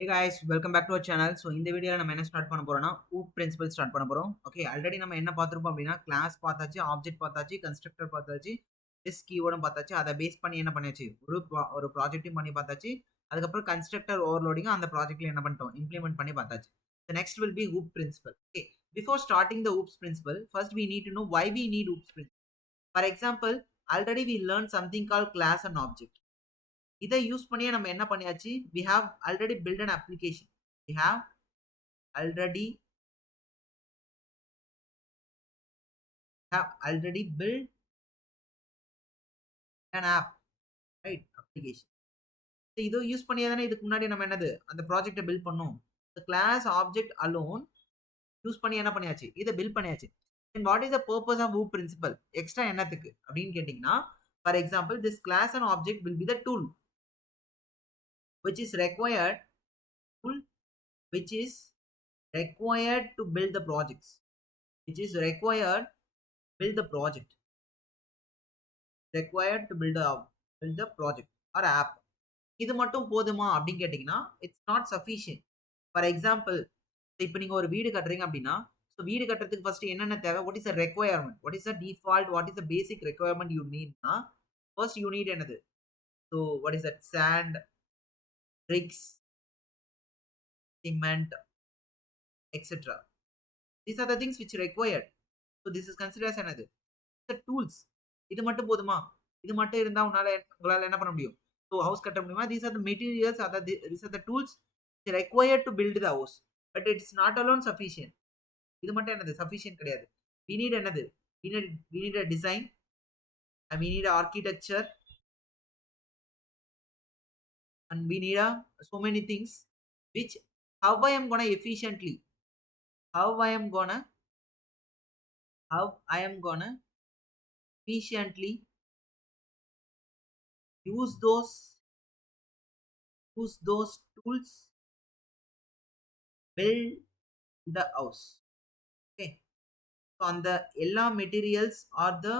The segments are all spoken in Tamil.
Hey guys, welcome back to our channel. So இந்த வீடியோல நம்ம என்ன ஸ்டார்ட் பண்ண போறோம்னா ஊப் பிரின்சிபல் ஸ்டார்ட் பண்ண போறோம். ஓகே, ஆல்ரெடி நம்ம என்ன பார்த்திருப்போம் அப்படின்னா கிளாஸ் பார்த்தாச்சு, ஆப்ஜெக்ட் பார்த்தாச்சு, கன்ஸ்ட்ரக்டர் பார்த்தாச்சு, திஸ் கீவேர்டும் பார்த்தாச்சு. அதை பேஸ் பண்ணி என்ன பண்ணியாச்சு, ஒரு ப்ராஜெக்ட்டையும் பண்ணி பார்த்தாச்சு. அதுக்கப்புறம் கன்ஸ்ட்ரக்டர் ஓவர்லோடிங் அந்த ப்ராஜெக்ட்ல என்ன பண்ணிட்டோம், இம்ப்ளிமெண்ட் பண்ணி பார்த்தாச்சு. The next will be OOP principle. Okay, before starting the OOPS principle, first we need to know why we need OOPS principle. For example, already we learned something called class and object. இதை யூஸ் பண்ணியே நம்ம என்ன பண்ணியாச்சு, we have already built an application. We have already built an app, right? Application. இதை யூஸ் பண்ணியே தானே இதுக்கு முன்னாடி நம்ம என்னது அந்த ப்ராஜெக்ட்டை பில்ட் பண்ணோம். the class object alone use பண்ணி என்ன பண்ணியாச்சு, இதை பில்ட் பண்ணியாச்சு. then what is the purpose of OOP principle? Extra என்னத்துக்கு அப்படின்னு கேட்டீங்கன்னா, for example, this class and object will be the tool which is required to build the projects, which is required build the project, required to build the project or app. இது மட்டும் போதுமா அப்படின்னு கேட்டீங்கன்னா, it's not sufficient. For example, இப்போ நீங்க ஒரு வீடு கட்டுறீங்க அப்படின்னா, ஸோ வீடு கட்டுறதுக்கு ஃபர்ஸ்ட் என்னென்ன தேவை, what is a requirement, what is a default, what is a basic requirement you நீட்னா, ஃபர்ஸ்ட் யூ நீட் என்னது, so what is that, sand, bricks, cement, etc. These are the things which required. So this is considered as another the tools. இது மட்டும் போதுமா, இது மட்டும் இருந்தா உங்களால என்ன பண்ண முடியும், ஸோ ஹவுஸ் கட்ட முடியுமா? these are the materials, these are the tools required to build the house, but it's not alone sufficient. இது மட்டும் என்னது சஃபிஷியன்ட் கிடையாது. we need என்னது, we need a design and we need a architecture and we need a so many things which how I am gonna efficiently use those tools build the house. Okay, so அந்த எல்லா மெட்டீரியல்ஸ் ஆர் த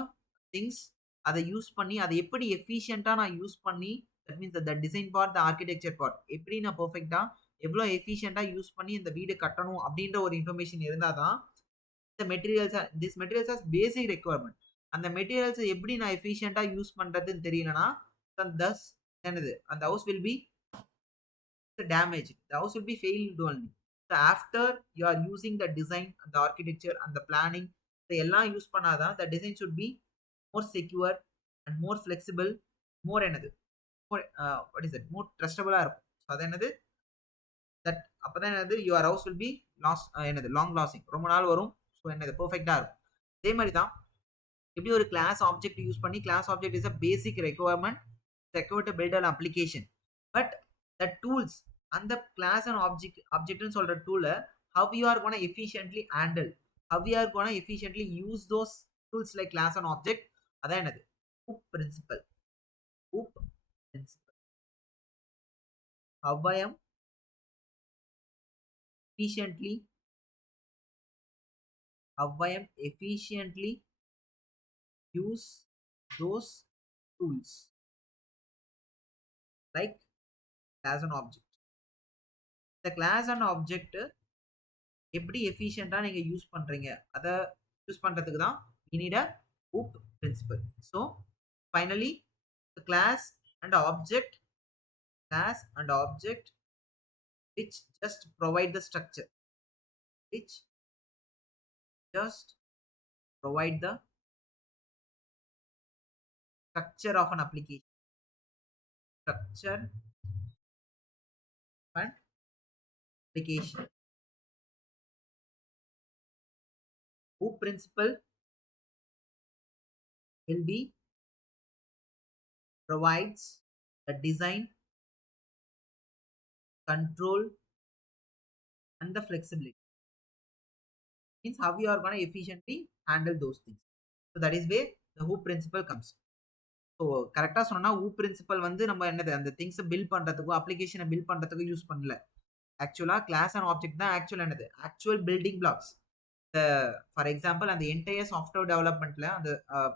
திங்ஸ் அதை யூஸ் பண்ணி அதை எப்படி எஃபிஷியண்டா நான் யூஸ் பண்ணி, that means the design part, the architecture part எப்படி நான் பெர்ஃபெக்ட்டா எவ்வளோ எஃபிஷியண்டா யூஸ் பண்ணி இந்த வீடு கட்டணும் அப்படின்ற ஒரு இன்ஃபர்மேஷன் இருந்தால் தான் இந்த மெட்டீரியல்ஸ் ஆஸ் பேசிக் ரெக்குவயர்மெண்ட். அந்த மெட்டீரியல்ஸ் எப்படி நான் எஃபிஷியண்டா யூஸ் பண்றதுன்னு தெரியலனா, thus என்னது, அந்த house will be damaged, the house will be failed only. So after you are using the design, the architecture and the planning, the எல்லாம் யூஸ் பண்ணாதான் the design should be more secure and more flexible, more என்னது, more what is it, more trustable இருக்கும். So அது என்னது, that அப்பதான் என்னது, your house will be என்னது long lasting, ரொம்ப நாள் வரும். ஸோ என்னது பெர்ஃபெக்ட்டா இருக்கும். அதே மாதிரி தான் எப்படி ஒரு கிளாஸ் ஆப்ஜெக்ட் யூஸ் பண்ணி, class object is a basic requirement required to build an application, but the tools அந்த கிளாஸ் அண்ட் ஆப்ஜெக்ட்னு சொல்ற டூலை how you are going to efficiently handle, how you are going to efficiently use those tools like class and object, அதான் என்னது OOP principle. OOP principle, how I am efficiently use those tools like class and object. இந்த கிளாஸ் அண்ட் ஆப்ஜெக்ட் எப்படி எஃபிஷியண்டா நீங்க யூஸ் பண்றீங்க, அதை யூஸ் பண்றதுக்கு தான் we need a OOP principle. So finally, the class and object which just provide the structure, which just provide the structure of an application, structure and application. OOP principle will be provides the design, control and the flexibility. Means how you are going to efficiently handle those things. So that is where the OOP principle comes. So கரெக்டாக சொன்னா OOP principle வந்து நம்ம என்னது, அந்த திங்ஸை பில்ட் பண்ணுறதுக்கும் அப்ளிகேஷனை பில்ட் பண்ணுறதுக்கும் யூஸ் பண்ணல. ஆக்சுவலாக கிளாஸ் அண்ட் ஆப்ஜெக்ட் தான் ஆக்சுவல் என்னது, actual building blocks. For example, அந்த என்டையர் சாஃப்ட்வேர் டெவலப்மெண்ட்ல அந்த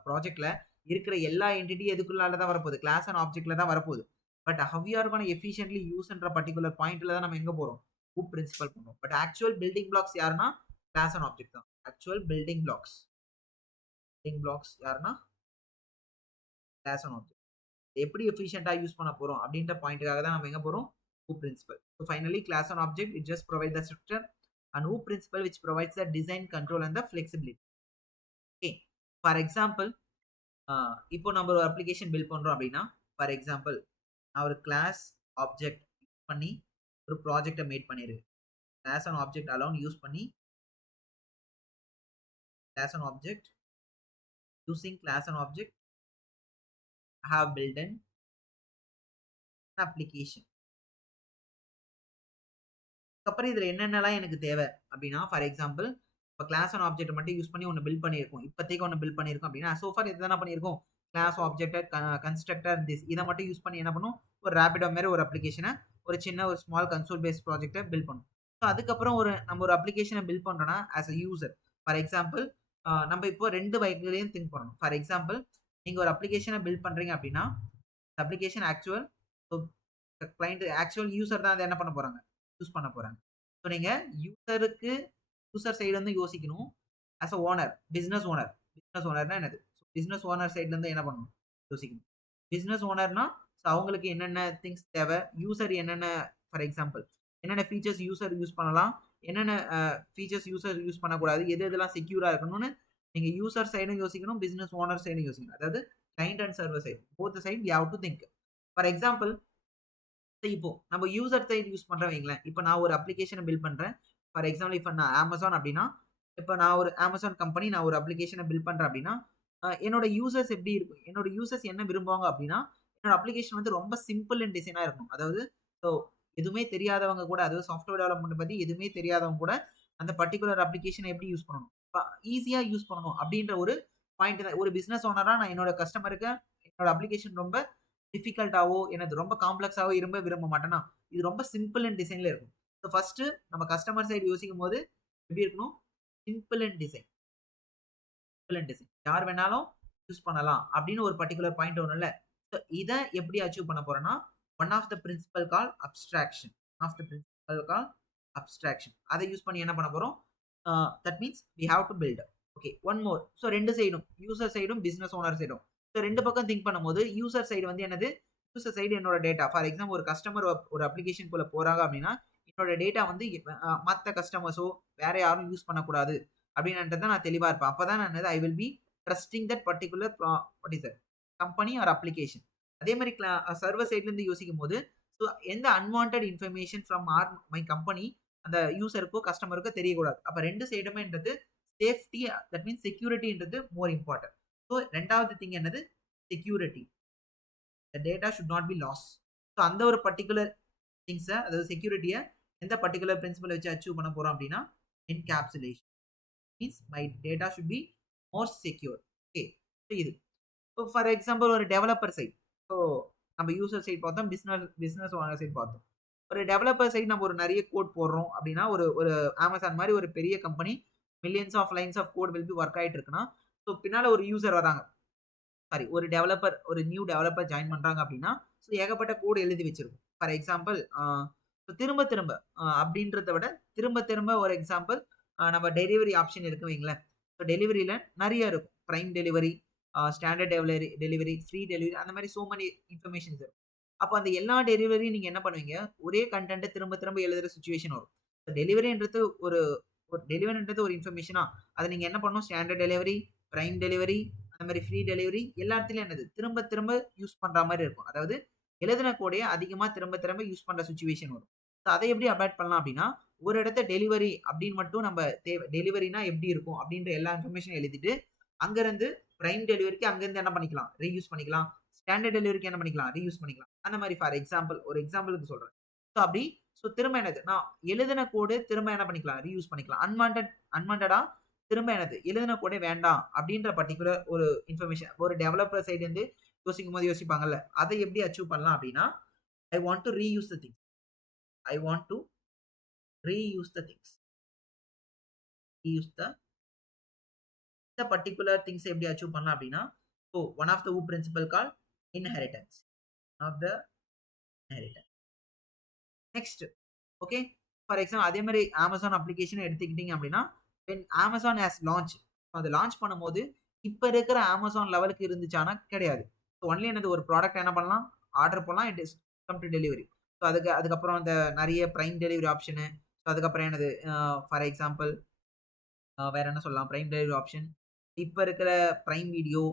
ப்ராஜெக்ட்ல இருக்கிற எல்லா என்டிட்டி எதுக்குள்ளால தான் வரப்போகுது, கிளாஸ் அண்ட் ஆப்ஜெக்ட்ல தான் வரப்போகுது. But how you are gonna efficiently யூஸ்ன்ற பர்ட்டிகுலர் பாயிண்ட்ல தான் நம்ம எங்க போறோம்? ஹூப் பிரின்சிபல் பண்ணுவோம். பட் ஆக்சுவல் பில்டிங் பிளாக்ஸ் யாருன்னா கிளாஸ் அண்ட் ஆப்ஜெக்ட் தான். ஆக்சுவல் பில்டிங் பிளாக்ஸ் யாருன்னா கிளாஸ் அண்ட் ஆப்ஜெக்ட். எப்படி எஃபிஷியன்ட்டா யூஸ் பண்ண போறோம் அப்படின்ற பாயிண்ட்காக தான் நம்ம எங்க போறோம்? OOP principle. So finally class and object it just provide the structure and OOP principle which provides the design control and the flexibility. Okay. For example இப்போ நம்ம ஒரு அப்ளிகேஷன் பில்ட் பண்றோம் அப்படின்னா, ஃபார் எக்ஸாம்பிள் நான் ஒரு கிளாஸ் ஆப்ஜெக்ட் பண்ணி ஒரு ப்ராஜெக்ட்ட மேட் பண்ணியிருக்கேன். Class and object alone use பண்ணி class and object using class and object I have built an application. அப்புறம் இதுல என்னென்னலாம் எனக்கு தேவை அப்படின்னா, ஃபார் எக்ஸாம்பிள் இப்போ கிளாஸ் அண்ட் ஆப்ஜெக்ட் மட்டும் யூஸ் பண்ணி ஒன்று பில்ட் பண்ணியிருக்கோம். இப்போதைக்கு ஒன்று பில்ட் பண்ணியிருக்கோம் அப்படின்னா, சோஃபார் இது தானே பண்ணியிருக்கோம். கிளாஸ் ஆப்ஜெக்ட் கன்ஸ்ட்ரக்டர் திஸ் இதை மட்டும் யூஸ் பண்ணி என்ன பண்ணும், ஒரு ரேபிடோ மாதிரி ஒரு அப்ளிகேஷனை ஒரு சின்ன ஒரு ஸ்மால் கன்சோல் பேஸ்ட் ப்ராஜெக்ட்டை பில்ட் பண்ணும். ஸோ அதுக்கப்புறம் நம்ம ஒரு அப்ளிகேஷனை பில்ட் பண்ணுறோன்னா as a user, for example நம்ம இப்போ 2 வகைகளையும் திங்க் பண்ணணும். ஃபார் எக்ஸாம்பிள் நீங்கள் ஒரு அப்ளிகேஷனை பில்ட் பண்ணுறீங்க அப்படின்னா, application actual client actual user தான் அதை என்ன பண்ண போறாங்க, யூஸ் பண்ண போறாங்க. ஸோ நீங்க யூசர் சைடு வந்து யோசிக்கணும். ஆஸ் அ ஓனர், பிசினஸ் ஓனர்னா என்னது? பிசினஸ் ஓனர் சைட்ல இருந்து என்ன பண்ணணும், யோசிக்கணும். பிசினஸ் ஓனர்னா அவங்களுக்கு என்னென்ன திங்ஸ் தேவை, யூசர் என்னென்ன, ஃபார் எக்ஸாம்பிள் என்னென்ன ஃபீச்சர்ஸ் யூசர் யூஸ் பண்ணலாம், என்னென்ன ஃபீச்சர்ஸ் யூசர் யூஸ் பண்ணக்கூடாது, எது எதெல்லாம் செக்யூரா இருக்கணும்னு நீங்க யூசர் சைடும் யோசிக்கணும், பிசினஸ் ஓனர் சைடும் யோசிக்கணும். அதாவது client and server side, both side you have to think. For example இப்போ நம்ம யூசர் சைடு யூஸ் பண்றேன் வைங்களேன். இப்போ நான் ஒரு அப்ளிகேஷனை பில்ட் பண்றேன். ஃபார் எக்ஸாம்பிள் இப்போ நான் Amazon அப்படின்னா, இப்போ நான் ஒரு Amazon கம்பெனி நான் ஒரு அப்ளிகேஷனை பில்ட் பண்றேன் அப்படின்னா, என்னோட யூசர்ஸ் எப்படி இருக்கும்? என்னோட யூசர்ஸ் என்ன விரும்புவாங்க அப்படின்னா, என்னோட அப்ளிகேஷன் வந்து ரொம்ப சிம்பிள் அண்ட் டிசைனா இருக்கணும். அதாவது ஸோ எதுவுமே தெரியாதவங்க கூட, அதாவது சாஃப்ட்வேர் டெவலப்மெண்ட் பத்தி எதுவுமே தெரியாதவங்க கூட அந்த பர்ட்டிகுலர் அப்ளிகேஷனை எப்படி யூஸ் பண்ணணும், ஈஸியா யூஸ் பண்ணணும் அப்படின்ற ஒரு பாயிண்ட் தான். ஒரு பிசினஸ் ஓனரா நான் என்னோட கஸ்டமருக்கு என்னோட அப்ளிகேஷன் ரொம்ப டிஃபிகல்ட்டாவோ, எனது ரொம்ப காம்ப்ளெக்ஸாவோ விரும்ப மாட்டேனா, இது ரொம்ப சிம்பிள் அண்ட் டிசைன்ல இருக்கும். ஸோ ஃபர்ஸ்ட்டு நம்ம கஸ்டமர் சைடு யோசிக்கும்போது எப்படி இருக்கணும்? Simple and design. யார் வேணாலும் யூஸ் பண்ணலாம் அப்படின்னு ஒரு பர்ட்டிகுலர் பாயிண்ட் வரும்ல. ஸோ இத எப்படி அச்சீவ் பண்ண போறேன்னா, one of the principle call abstraction. அத யூஸ் பண்ணி என்ன பண்ண போறோம்? That means we have to build. Okay, one more. So 2 சைடும், யூசர் சைடும், பிசினஸ் ஓனர் சைடும். ஸோ 2 பக்கம் திங்க் பண்ணும்போது யூசர் சைடு வந்து என்னது? யூசர் சைடு என்னோட டேட்டா. ஃபார் எக்ஸாம்பிள் ஒரு கஸ்டமர் ஒரு அப்ளிகேஷன்குள்ள போறாங்க அப்படின்னா, என்னோட டேட்டா வந்து மத்த கஸ்டமர்ஸோ வேற யாரும் யூஸ் பண்ணக்கூடாது அப்படின்றத நான் தெளிவா இருப்பேன். அப்பதான் நான் என்னது I will be trusting that particular what is that company or application. அதே மாதிரி சர்வர் சைட்ல இருந்து யோசிக்கும்போது, ஸோ எந்த unwanted information from my company அந்த யூசருக்கோ கஸ்டமருக்கோ தெரியக்கூடாது. அப்ப 2 சைடுமேன்றது சேஃப்டி, தட் மீன்ஸ் செக்யூரிட்டின்றது மோர் இம்பார்ட்டன்ட். ஸோ 2வது திங் என்னது? Security. The data should not be loss. So அந்த ஒரு பர்ட்டிகுலர் திங்ஸ, அதாவது செக்யூரிட்டிய எந்த பர்ட்டிகுலர் பிரின்சிபல் வச்சு அச்சீவ் பண்ண போறோம் அப்படின்னா, encapsulation. Means my data should be more secure. Okay. So இது. ஸோ ஃபார் எக்ஸாம்பிள் ஒரு டெவலப்பர் சைட். ஸோ நம்ம யூசர் சைட் பார்த்தோம், பிசினஸ் ஓனர் சைட் பார்த்தோம். ஒரு டெவலப்பர் சைட் நம்ம ஒரு நிறைய கோட் போடுறோம் அப்படின்னா, ஒரு ஒரு Amazon மாதிரி ஒரு பெரிய company millions of lines of code will be work ஆயிட்டு இருக்குன்னா, ஸோ பின்னால ஒரு யூசர் வராங்க. சாரி, ஒரு நியூ டெவலப்பர் ஜாயின் பண்றாங்க அப்படின்னா, ஸோ ஏகப்பட்ட கோட் எழுதி வச்சிருக்கும். ஃபார் எக்ஸாம்பிள் திரும்ப திரும்ப அப்படின்றத விட திரும்ப திரும்ப ஒரு எக்ஸாம்பிள் நம்ம டெலிவரி ஆப்ஷன் இருக்கு வைங்களேன். ஸோ டெலிவரியில நிறைய இருக்கும். Prime delivery, standard delivery, free delivery, அந்த மாதிரி சோ மெனி இன்ஃபர்மேஷன்ஸ் இருக்கும். அப்போ அந்த எல்லா டெலிவரியும் நீங்க என்ன பண்ணுவீங்க? ஒரே கன்டென்ட்ட திரும்ப திரும்ப எழுதுற சிச்சுவேஷன் வரும். டெலிவரின்றது ஒரு டெலிவரின்றது ஒரு இன்ஃபர்மேஷனா, அத நீங்க என்ன பண்ணணும்? ஸ்டாண்டர்ட் டெலிவரி, பிரைம் டெலிவரி, அந்த மாதிரி ஃப்ரீ டெலிவரி எல்லாத்துலயும் என்னது? திரும்ப திரும்ப யூஸ் பண்ற மாரி இருக்கும். அதாவது எழுதின கோடையே அதிகமா திரும்ப திரும்ப யூஸ் பண்ற சிச்சுவேஷன் வரும். ஸோ அதை எப்படி அவாய்ட் பண்ணலாம் அப்படின்னா, ஒரு இடத்த டெலிவரி அப்படின்னு மட்டும் நம்ம டெலிவரினா எப்படி இருக்கும் அப்படின்ற எல்லா இன்ஃபர்மேஷனும் எழுதிட்டு, அங்கருந்து பிரைம் டெலிவரிக்கு அங்கருந்து என்ன பண்ணிக்கலாம்? ரீயூஸ் பண்ணிக்கலாம். ஸ்டாண்டர்ட் டெலிவரிக்கு என்ன பண்ணிக்கலாம்? ரீயூஸ் பண்ணிக்கலாம். அந்த மாதிரி ஃபார் எக்ஸாம்பிள் ஒரு எக்ஸாம்பிளுக்கு சொல்றேன். ஸோ அப்படி திரும்ப என்னது? நான் எழுதின கோடு திரும்ப என்ன பண்ணிக்கலாம்? ரீயூஸ் பண்ணிக்கலாம். அன்வான்டடா திரும்ப என்னது? எழுதின கோடே வேண்டாம் அப்படின்ற பர்ட்டிகுலர் ஒரு இன்ஃபர்மேஷன் ஒரு டெவலப்பர் சைடு இருந்து யோசிக்கும்போது யோசிப்பாங்கல்ல. அதை எப்படி அச்சீவ் பண்ணலாம் அப்படின்னா, I want to reuse the things. I want to reuse the things. Reuse the particular things எப்படி அச்சீவ் பண்ணலாம் அப்படின்னா, so one of the principle call inheritance. One of the inheritance. Next okay. For example அதே மாரி Amazon அப்ளிகேஷன் எடுத்துக்கிட்டீங்க அப்படின்னா, வென் Amazon ஹஸ் லான்ச் அது லான்ச் பண்ணும்போது, இப்ப இருக்கிற Amazon லெவலுக்கு இருந்துச்சான்னா கிடையாது. ஸோ ஒன்லி என்னது ஒரு ப்ராடக்ட் என்ன பண்ணலாம், ஆர்டர் பண்ணலாம். It is come to delivery. So அதுக்கப்புறம் இந்த நெறைய பிரைம் டெலிவரி ஆப்ஷனு, ஸோ அதுக்கப்புறம் என்னது ஃபார் எக்ஸாம்பிள் வேற என்ன சொல்லலாம்? Prime delivery option. இப்ப இருக்கிற பிரைம் வீடியோ.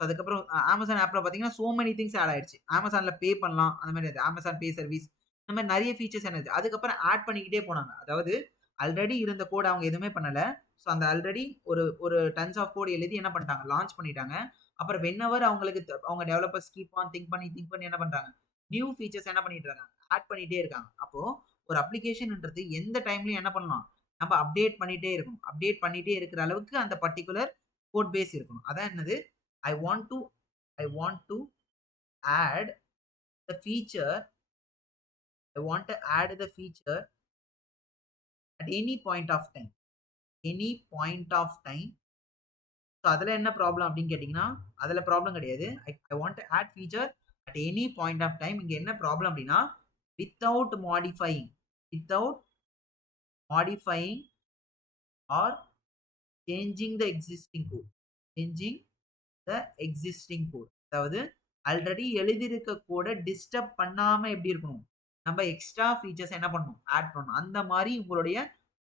அதுக்கப்புறம் Amazon ஆப்ல பார்த்தீங்கன்னா, சோ மெனி திங்ஸ் ஆட் ஆயிடுச்சு. Amazonல பே பண்ணலாம். அந்த மாரி அது Amazon பே சர்வீஸ். இந்த மாரி நெறைய ஃபீச்சர்ஸ் என்னது. அதுக்கப்புறம் ஆட் பண்ணிக்கிட்டே போனாங்க. அதாவது ஆல்ரெடி இருந்த கோட் அவங்க எதுவுமே பண்ணல. ஸோ அந்த ஆல்ரெடி ஒரு ஒரு டன்ஸ் ஆஃப் கோட் எழுதி என்ன பண்ணிட்டாங்க, லான்ச் பண்ணிட்டாங்க. அப்புறம் வென்னெவர் அவங்களுக்கு அவங்க டெவலப்பர்ஸ் கீப் ஆன் திங்க் பண்ணி என்ன பண்றாங்க, நியூ ஃபீச்சர்ஸ் என்ன பண்ணிட்டு இருக்காங்க, ஆட் பண்ணிட்டே இருக்காங்க. அப்போ ஒரு அப்ளிகேஷன்ன்றது எந்த டைம்லயும் என்ன பண்ணலாம், நம்ம அப்டேட் பண்ணிட்டே இருக்கணும். அப்டேட் பண்ணிட்டே இருக்கிற அளவுக்கு அந்த பர்ட்டிகுலர் கோட் பேஸ் இருக்கணும். அதான் என்னது, I want to I want to add the feature I want to add the feature at any point of time. Any point of time. So அதுல என்ன ப்ராப்ளம் அப்படின்னு கேட்டீங்கன்னா, அதுல ப்ராப்ளம் கிடையாது. I want to add feature at any point of time. இங்க என்ன ப்ராப்ளம் அப்படின்னா, without modifying without modifying or changing the existing code. Changing the existing code. அதாவது ஆல்ரெடி எழுதியிருக்க கோட டிஸ்டர்ப் பண்ணாம எப்படி இருக்கணும், நம்ம எக்ஸ்ட்ரா ஃபீச்சர்ஸ் என்ன பண்ணணும், ஆட் பண்ணணும். அந்த மாரி உங்களுடைய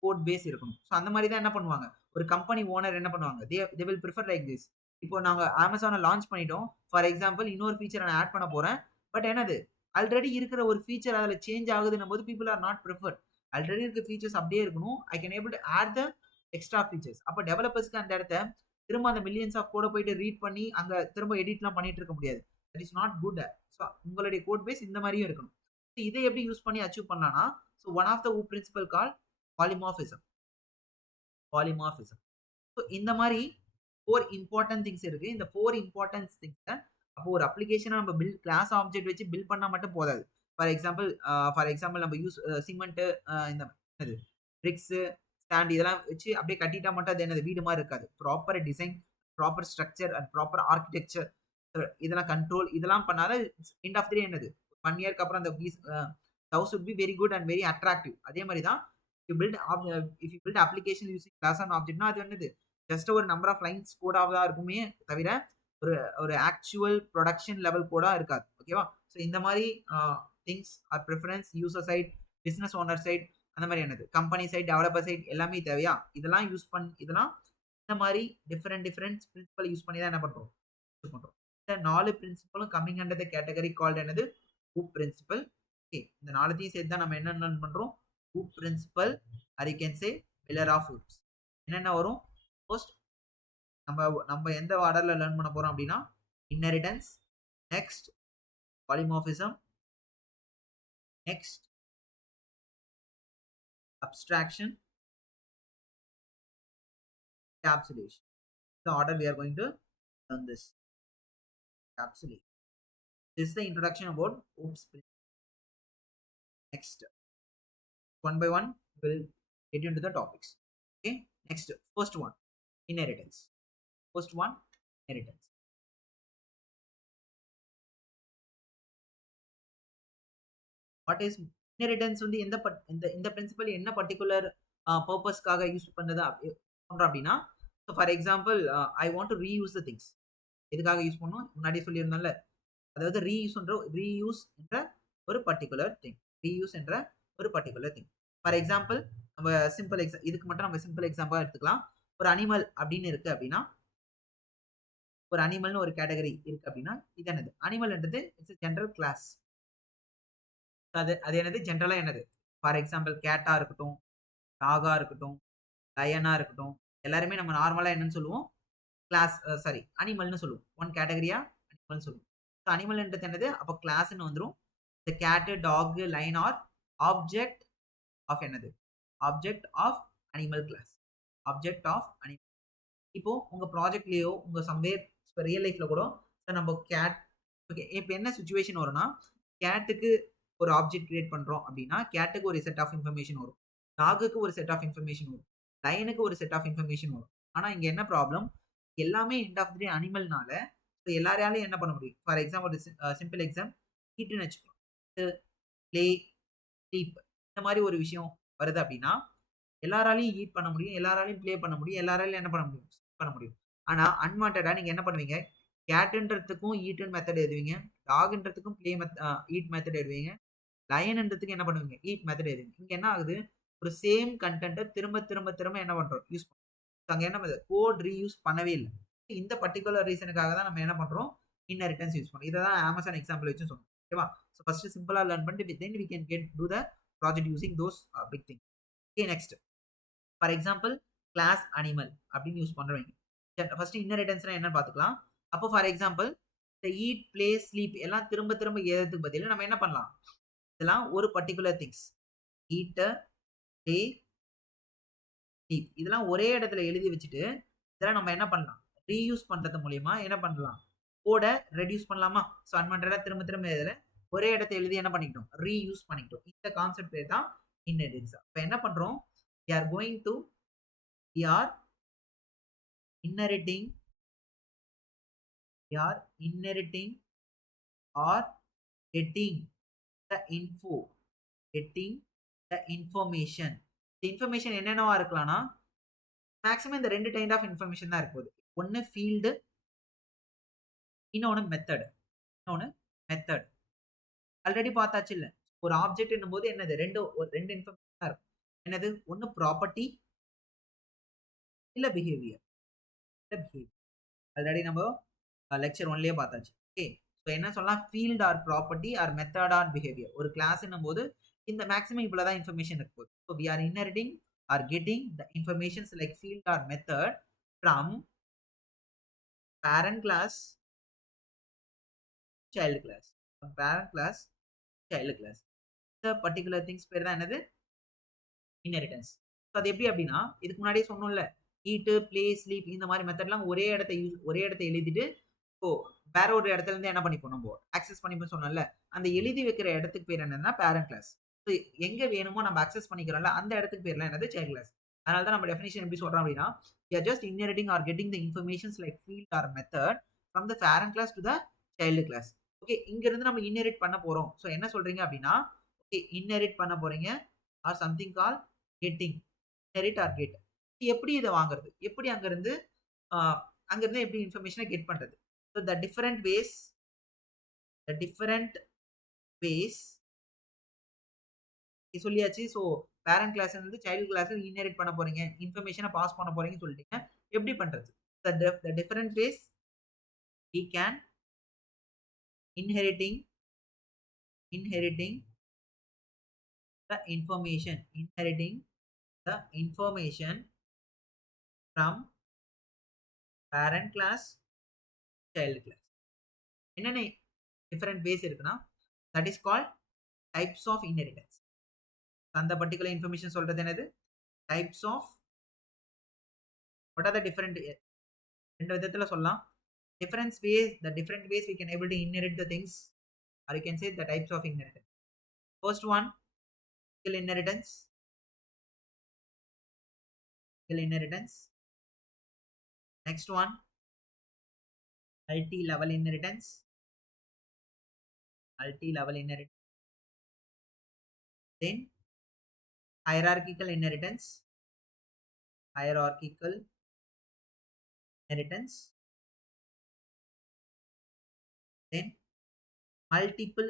கோட் பேஸ் இருக்கணும். ஸோ அந்த மாரி தான் என்ன பண்ணுவாங்க, ஒரு கம்பெனி ஓனர் என்ன பண்ணுவாங்க, they will prefer like this. இப்போ நாங்க Amazon லான்ச் பண்ணிட்டோம். ஃபார் எக்ஸாம்பிள் இன்னொரு ஃபீச்சர் நான் ஆட் பண்ண போறேன். பட் என்னது, ஆல்ரெடி இருக்கிற ஒரு ஃபீச்சர் அதுல சேஞ்ச் ஆகுதுன்னும் போது people are not preferred. Already இருக்க ஃபீச்சர்ஸ் அப்படியே இருக்கணும். I can able to add the extra features. அப்ப டெவலப்பர்ஸ்க்கு அந்த இடத்த திரும்ப அந்த மில்லியன்ஸ் ஆஃப் கோட போயிட்டு ரீட் பண்ணி அங்க திரும்ப எடிட்லாம் பண்ணிட்டு இருக்க முடியாது. That is not good. So உங்களுடைய கோட் பேஸ் இந்த மாரியும் இருக்கணும். ஸோ இதை எப்படி யூஸ் பண்ணி அச்சீவ் பண்ணலாம்னா, so one of the principle call polymorphism. Polymorphism. So இந்த மாரி 4 இம்பார்ட்டன்ட் திங்ஸ் இருக்கு. இந்த 4 இம்பார்ட்டன்ட் திங்ஸ அப்போ ஒரு அப்ளிகேஷன நம்ம கிளாஸ் ஆப்ஜெக்ட் வச்சு பில்ட் பண்ணா மட்டும் போதாது. ஃபார் எக்ஸாம்பிள் நம்ம சிமெண்ட் இந்த என்னது பிரிக்ஸ், ஸ்டாண்ட் இதெல்லாம் வச்சு அப்படியே கட்டிட்டா மட்டும் அது என்னது வீடு மாரி இருக்காது. Proper design, proper structure and proper architecture இதெல்லாம் கண்ட்ரோல் இதெல்லாம் பண்ணாத எண்ட் ஆஃப் தி டே என்னது 1 இயர்க்கு அப்புறம் அந்த house would be very good and very attractive. அதே மாரி தான் if you build application using class and ஆப்ஜெக்ட்னா அது என்னது ஜஸ்ட் ஒரு நம்பர் ஆஃப் லைன்ஸ் கோடாவா தான் இருக்குமே தவிர ஒரு ஒரு ஆக்சுவல் ப்ரொடக்ஷன் லெவல் கோடா இருக்காது. ஓகேவா? ஸோ இந்த மாரி things are preference user side, business owner side, அந்த மாரி என்னது கம்பெனி சைட், டெவலப்பர் சைட் எல்லாமே தேவையா? இதெல்லாம் இதெல்லாம் இந்த மாரி டிஃபரெண்ட் பிரின்சிபல் யூஸ் பண்ணி தான் என்ன பண்றோம், யூஸ் பண்றோம். இந்த 4 பிரின்சிபலும் coming under the category called என்னது, ஹூப் பிரின்சிபல். ஓகே, இந்த 4த்தையும் சேர்த்து தான் நம்ம என்ன லேர்ன் பண்றோம், OOP principle or you can say pillar of OOPs. என்னென்ன வரும், ஃபர்ஸ்ட் நம்ம நம்ம எந்த ஆர்டர்ல லேர்ன் பண்ண போறோம் அப்படின்னா, inheritance, next polymorphism, next abstraction, encapsulation. The order we are going to learn this. Encapsulation. This is the introduction about OOPS principle. Next, one by one, we'll get into the topics. Okay. Next, first one, inheritance. First one, inheritance. What is inheritance? வந்து இந்த பிரின்சிபல் என்ன பர்டிகுலர் பர்பஸ்க்காக யூஸ் பண்றதா பண்றோம் அப்படின்னா, so for example I want to reuse the things. எதுக்காக யூஸ் பண்ணோம் முன்னாடியே சொல்லியிருந்தோம்ல, அதாவது ரீயூஸ் என்ற ஒரு பர்ட்டிகுலர் திங். ரீயூஸ் என்ற ஒரு பர்ட்டிகுலர் திங். ஃபார் எக்ஸாம்பிள் நம்ம இதுக்கு மட்டும் நம்ம சிம்பிள் எக்ஸாம்பிளா எடுத்துக்கலாம். ஒரு அனிமல் அப்படின்னு இருக்கு அப்படின்னா, ஒரு அனிமல்னு ஒரு கேட்டகரி இருக்கு அப்படின்னா, இது என்னது அனிமல்ன்றது இட்ஸ் ஜெனரல் கிளாஸ். அது என்னது ஜெனரலா என்னது, ஃபார் எக்ஸாம்பிள் கேட்டா இருக்கட்டும், டாகா இருக்கட்டும், லயனா இருக்கட்டும், எல்லாருமே நம்ம நார்மலா என்னன்னு சொல்லுவோம், கிளாஸ் சாரி அனிமல்னு சொல்லுவோம். ஒன் கேட்டகரியா அனிமல்னு சொல்லுவோம். ஸோ அனிமல்ன்றது என்னது, அப்போ கிளாஸ்ன்னு வந்துரும். இந்த cat, dog, lion or object of என்னது, object of animal class. Object of animal. இப்போ உங்க ப்ராஜெக்ட்லயோ உங்க சம்வேர் ரியல் லைஃப்ல கூட நம்ம கேட், ஓகே இப்போ என்ன சுச்சுவேஷன் வரும்னா, கேட்டுக்கு ஒரு ஆப்ஜெக்ட் கிரியேட் பண்றோம் அப்படின்னா, கேட்டுக்கு ஒரு செட் ஆஃப் இன்ஃபர்மேஷன் வரும், டாகுக்கு ஒரு செட் ஆஃப் இன்ஃபர்மேஷன் வரும், லைனுக்கு ஒரு செட் ஆஃப் இன்ஃபர்மேஷன் வரும். ஆனா இங்க என்ன ப்ராப்ளம், எல்லாமே எண்ட் ஆஃப் தி டே அனிமல்னால எல்லாராலையும் என்ன பண்ண முடியும். ஃபார் எக்ஸாம்பிள் ஒரு சிம்பிள் எக்ஸாம் ஹீட்னு வச்சுக்கோங்க. ப்ளே, ஸ்லீப் இந்த மாதிரி ஒரு விஷயம் வருது அப்படின்னா, எல்லாராலையும் ஈட் பண்ண முடியும், எல்லாராலையும் ப்ளே பண்ண முடியும், எல்லாராலையும் என்ன பண்ண முடியும்? பண்ண முடியும். ஆனா அன்வான்டடா நீங்க என்ன பண்ணுவீங்க? கேட்ன்றதுக்கும் ஈட்ன்னு மெத்தட் எழுதுவீங்க. டாக்ன்றதுக்கும் ப்ளே ஈட் மெத்தட் எழுதுவீங்க. லயன்ன்றதுக்கு என்ன பண்ணுவீங்க? ஈட் மெத்தட் எழுதுவீங்க. இங்க என்ன ஆகுது? ஒரு சேம் கன்டென்ட்ட திரும்ப திரும்ப திரும்ப என்ன பண்றோம்? யூஸ் பண்றோம். அங்க என்ன மெத்தட்? கோட் ரீயூஸ் பண்ணவே இல்ல. இந்த பர்ட்டிகுலர் ரீசனுக்காக தான் நம்ம என்ன பண்றோம்? இன்ஹெரிட்டன்ஸ் யூஸ் பண்றோம். இத தான் Amazon எக்ஸாம்பிள் வச்சு சொன்னோம். ஓகேவா? சோ ஃபர்ஸ்ட் சிம்பிளா லேர்ன் பண்ணிட்டு then we can do the project using those big thing. Okay next. For example class animal அப்படின்னு யூஸ் பண்றவங்க. ஃபர்ஸ்ட் இன்ஹெரிட்டன்ஸ்னா என்னன்னு பாத்துக்கலாம். அப்போ ஃபார் எக்ஸாம்பிள் இந்த ஈட், பிளே, ஸ்லீப் எல்லாம் திரும்ப திரும்ப எழுதுறதுக்கு பதிலா நம்ம என்ன பண்ணலாம்? இதெல்லாம் ஒரு particular things. Eat, play, sleep இதெல்லாம் ஒரே இடத்துல எழுதி வச்சுட்டு இதெல்லாம் நம்ம என்ன பண்ணலாம்? ரீயூஸ் பண்றது மூலியமா என்ன பண்ணலாம்? கோட ரெடியூஸ் பண்ணலாமா? சோ அன்வான்டடா திரும்ப திரும்ப எழுதல. ஒரே இடத்த எழுதி என்ன பண்ணிக்கிட்டோம்? ரீயூஸ் பண்ணிக்கிட்டோம். இந்த கான்செப்ட் பேர் தான் இன்ஹெரிட்டன்ஸ். இப்ப என்ன பண்றோம்? we are going to we are inheriting we are inheriting or getting the info getting the information. இந்த இன்ஃபர்மேஷன் என்னென்னவா இருக்கலாம்னா மேக்ஸிமம் இந்த 2 கைண்ட் ஆஃப் இன்ஃபர்மேஷன் தான் இருக்க ஒன்னு ஃபீல்டு, இன்னொன்னு மெத்தட். இன்னொன்னு மெத்தட். ஆல்ரெடி பார்த்தாச்சு இல்ல. ஒரு ஆப்ஜெக்ட் என்னும்போது என்னது? 2 இன்ஃபர்மேஷன் தான் இருக்கும். என்னது? ஒன்னு ப்ராப்பர்ட்டி இல்ல பிஹேவியர். ஆல்ரெடி நம்ம லெக்சர் 1லயே பார்த்தாச்சு. ஓகே. சோ என்ன சொல்லலாம்? Field R property R method R behaviour. ஒரு கிளாஸ்ன்னும் போது இந்த மேக்ஸிமம் இவ்வளவு தான் இன்ஃபர்மேஷன் இருக்க போகுது. So we are inheriting or getting the informations like field or method from parent class, child class. From parent class, child class. இந்த பர்ட்டிகுலர் திங்ஸ் பேர் தான் என்னது? இன்ஹெரிட்டன்ஸ். சோ அது எப்படி அப்படின்னா, இதுக்கு முன்னாடியே சொன்னோம்ல. ஈட், பிளே, ஸ்லீப் இந்த மாதிரி மெத்தட்லாம் ஒரே இடத்த எழுதிட்டு இப்போ வேற ஒரு இடத்துல இருந்து என்ன பண்ணிப்போம் நம்ம ஆக்சஸ் பண்ணிப்போம் சொன்னோம்ல. அந்த எழுதி வைக்கிற இடத்துக்கு பேர் என்னன்னா பேரண்ட் கிளாஸ். சோ எங்க வேணுமோ நம்ம அக்சஸ் பண்ணிக்கிறோம்ல அந்த இடத்துக்கு பேர்லாம் என்னது? Child class. அதனால தான் நம்ம டெஃபினிஷன் எப்படி சொல்றோம் அப்படின்னா, we are just inheriting or getting the informations like field or method from the parent class to the child class. Okay இங்க இருந்து நம்ம இன்ஹெரிட் பண்ண போறோம். சோ என்ன சொல்றீங்க அப்படின்னா, ஓகே இன்ஹெரிட் பண்ண போறீங்க or something call getting. Inherit or get. எப்படி இத வாங்குறது? எப்படி அங்க இருந்து எப்படி இன்ஃபர்மேஷன கெட் பண்றது? So the different ways சொல்லியாச்சு. சோ பேரண்ட் கிளாஸ்ல இருந்து சைல்ட் கிளாஸ் இன்ஹெரிட் பண்ண போறீங்க. இன்ஃபர்மேஷன பாஸ் பண்ண போறீங்கன்னு சொல்லிட்டீங்க. எப்படி பண்றது? The different ways we can inheriting the information from parent class, child class. என்னென்ன டிஃபரெண்ட் வேஸ் இருக்குன்னா, that is called types of inheritance. அந்த பர்ட்டிகுலர் இன்ஃபர்மேஷன் சொல்றது என்னது? Types of what are the different 2 விதத்துல சொல்லலாம். the different ways we can able to inherit the things or you can say the types of inheritance. First one, single inheritance. Next one, multi-level inheritance. Then hierarchical inheritance. Then multiple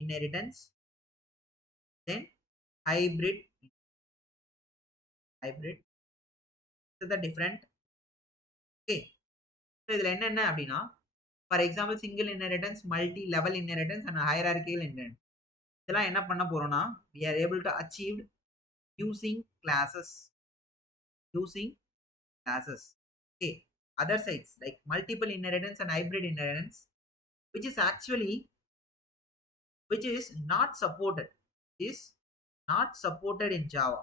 inheritance. Then hybrid. So the different. Okay. So இதுல என்னென்ன அப்படின்னா, for example single inheritance, multi level inheritance and hierarchical inheritance. இதெல்லாம் என்ன பண்ண போறோம்னா, we are able to achieve using classes. Okay. Other sides like multiple inheritance and hybrid inheritance, which is not supported. Is not supported in Java.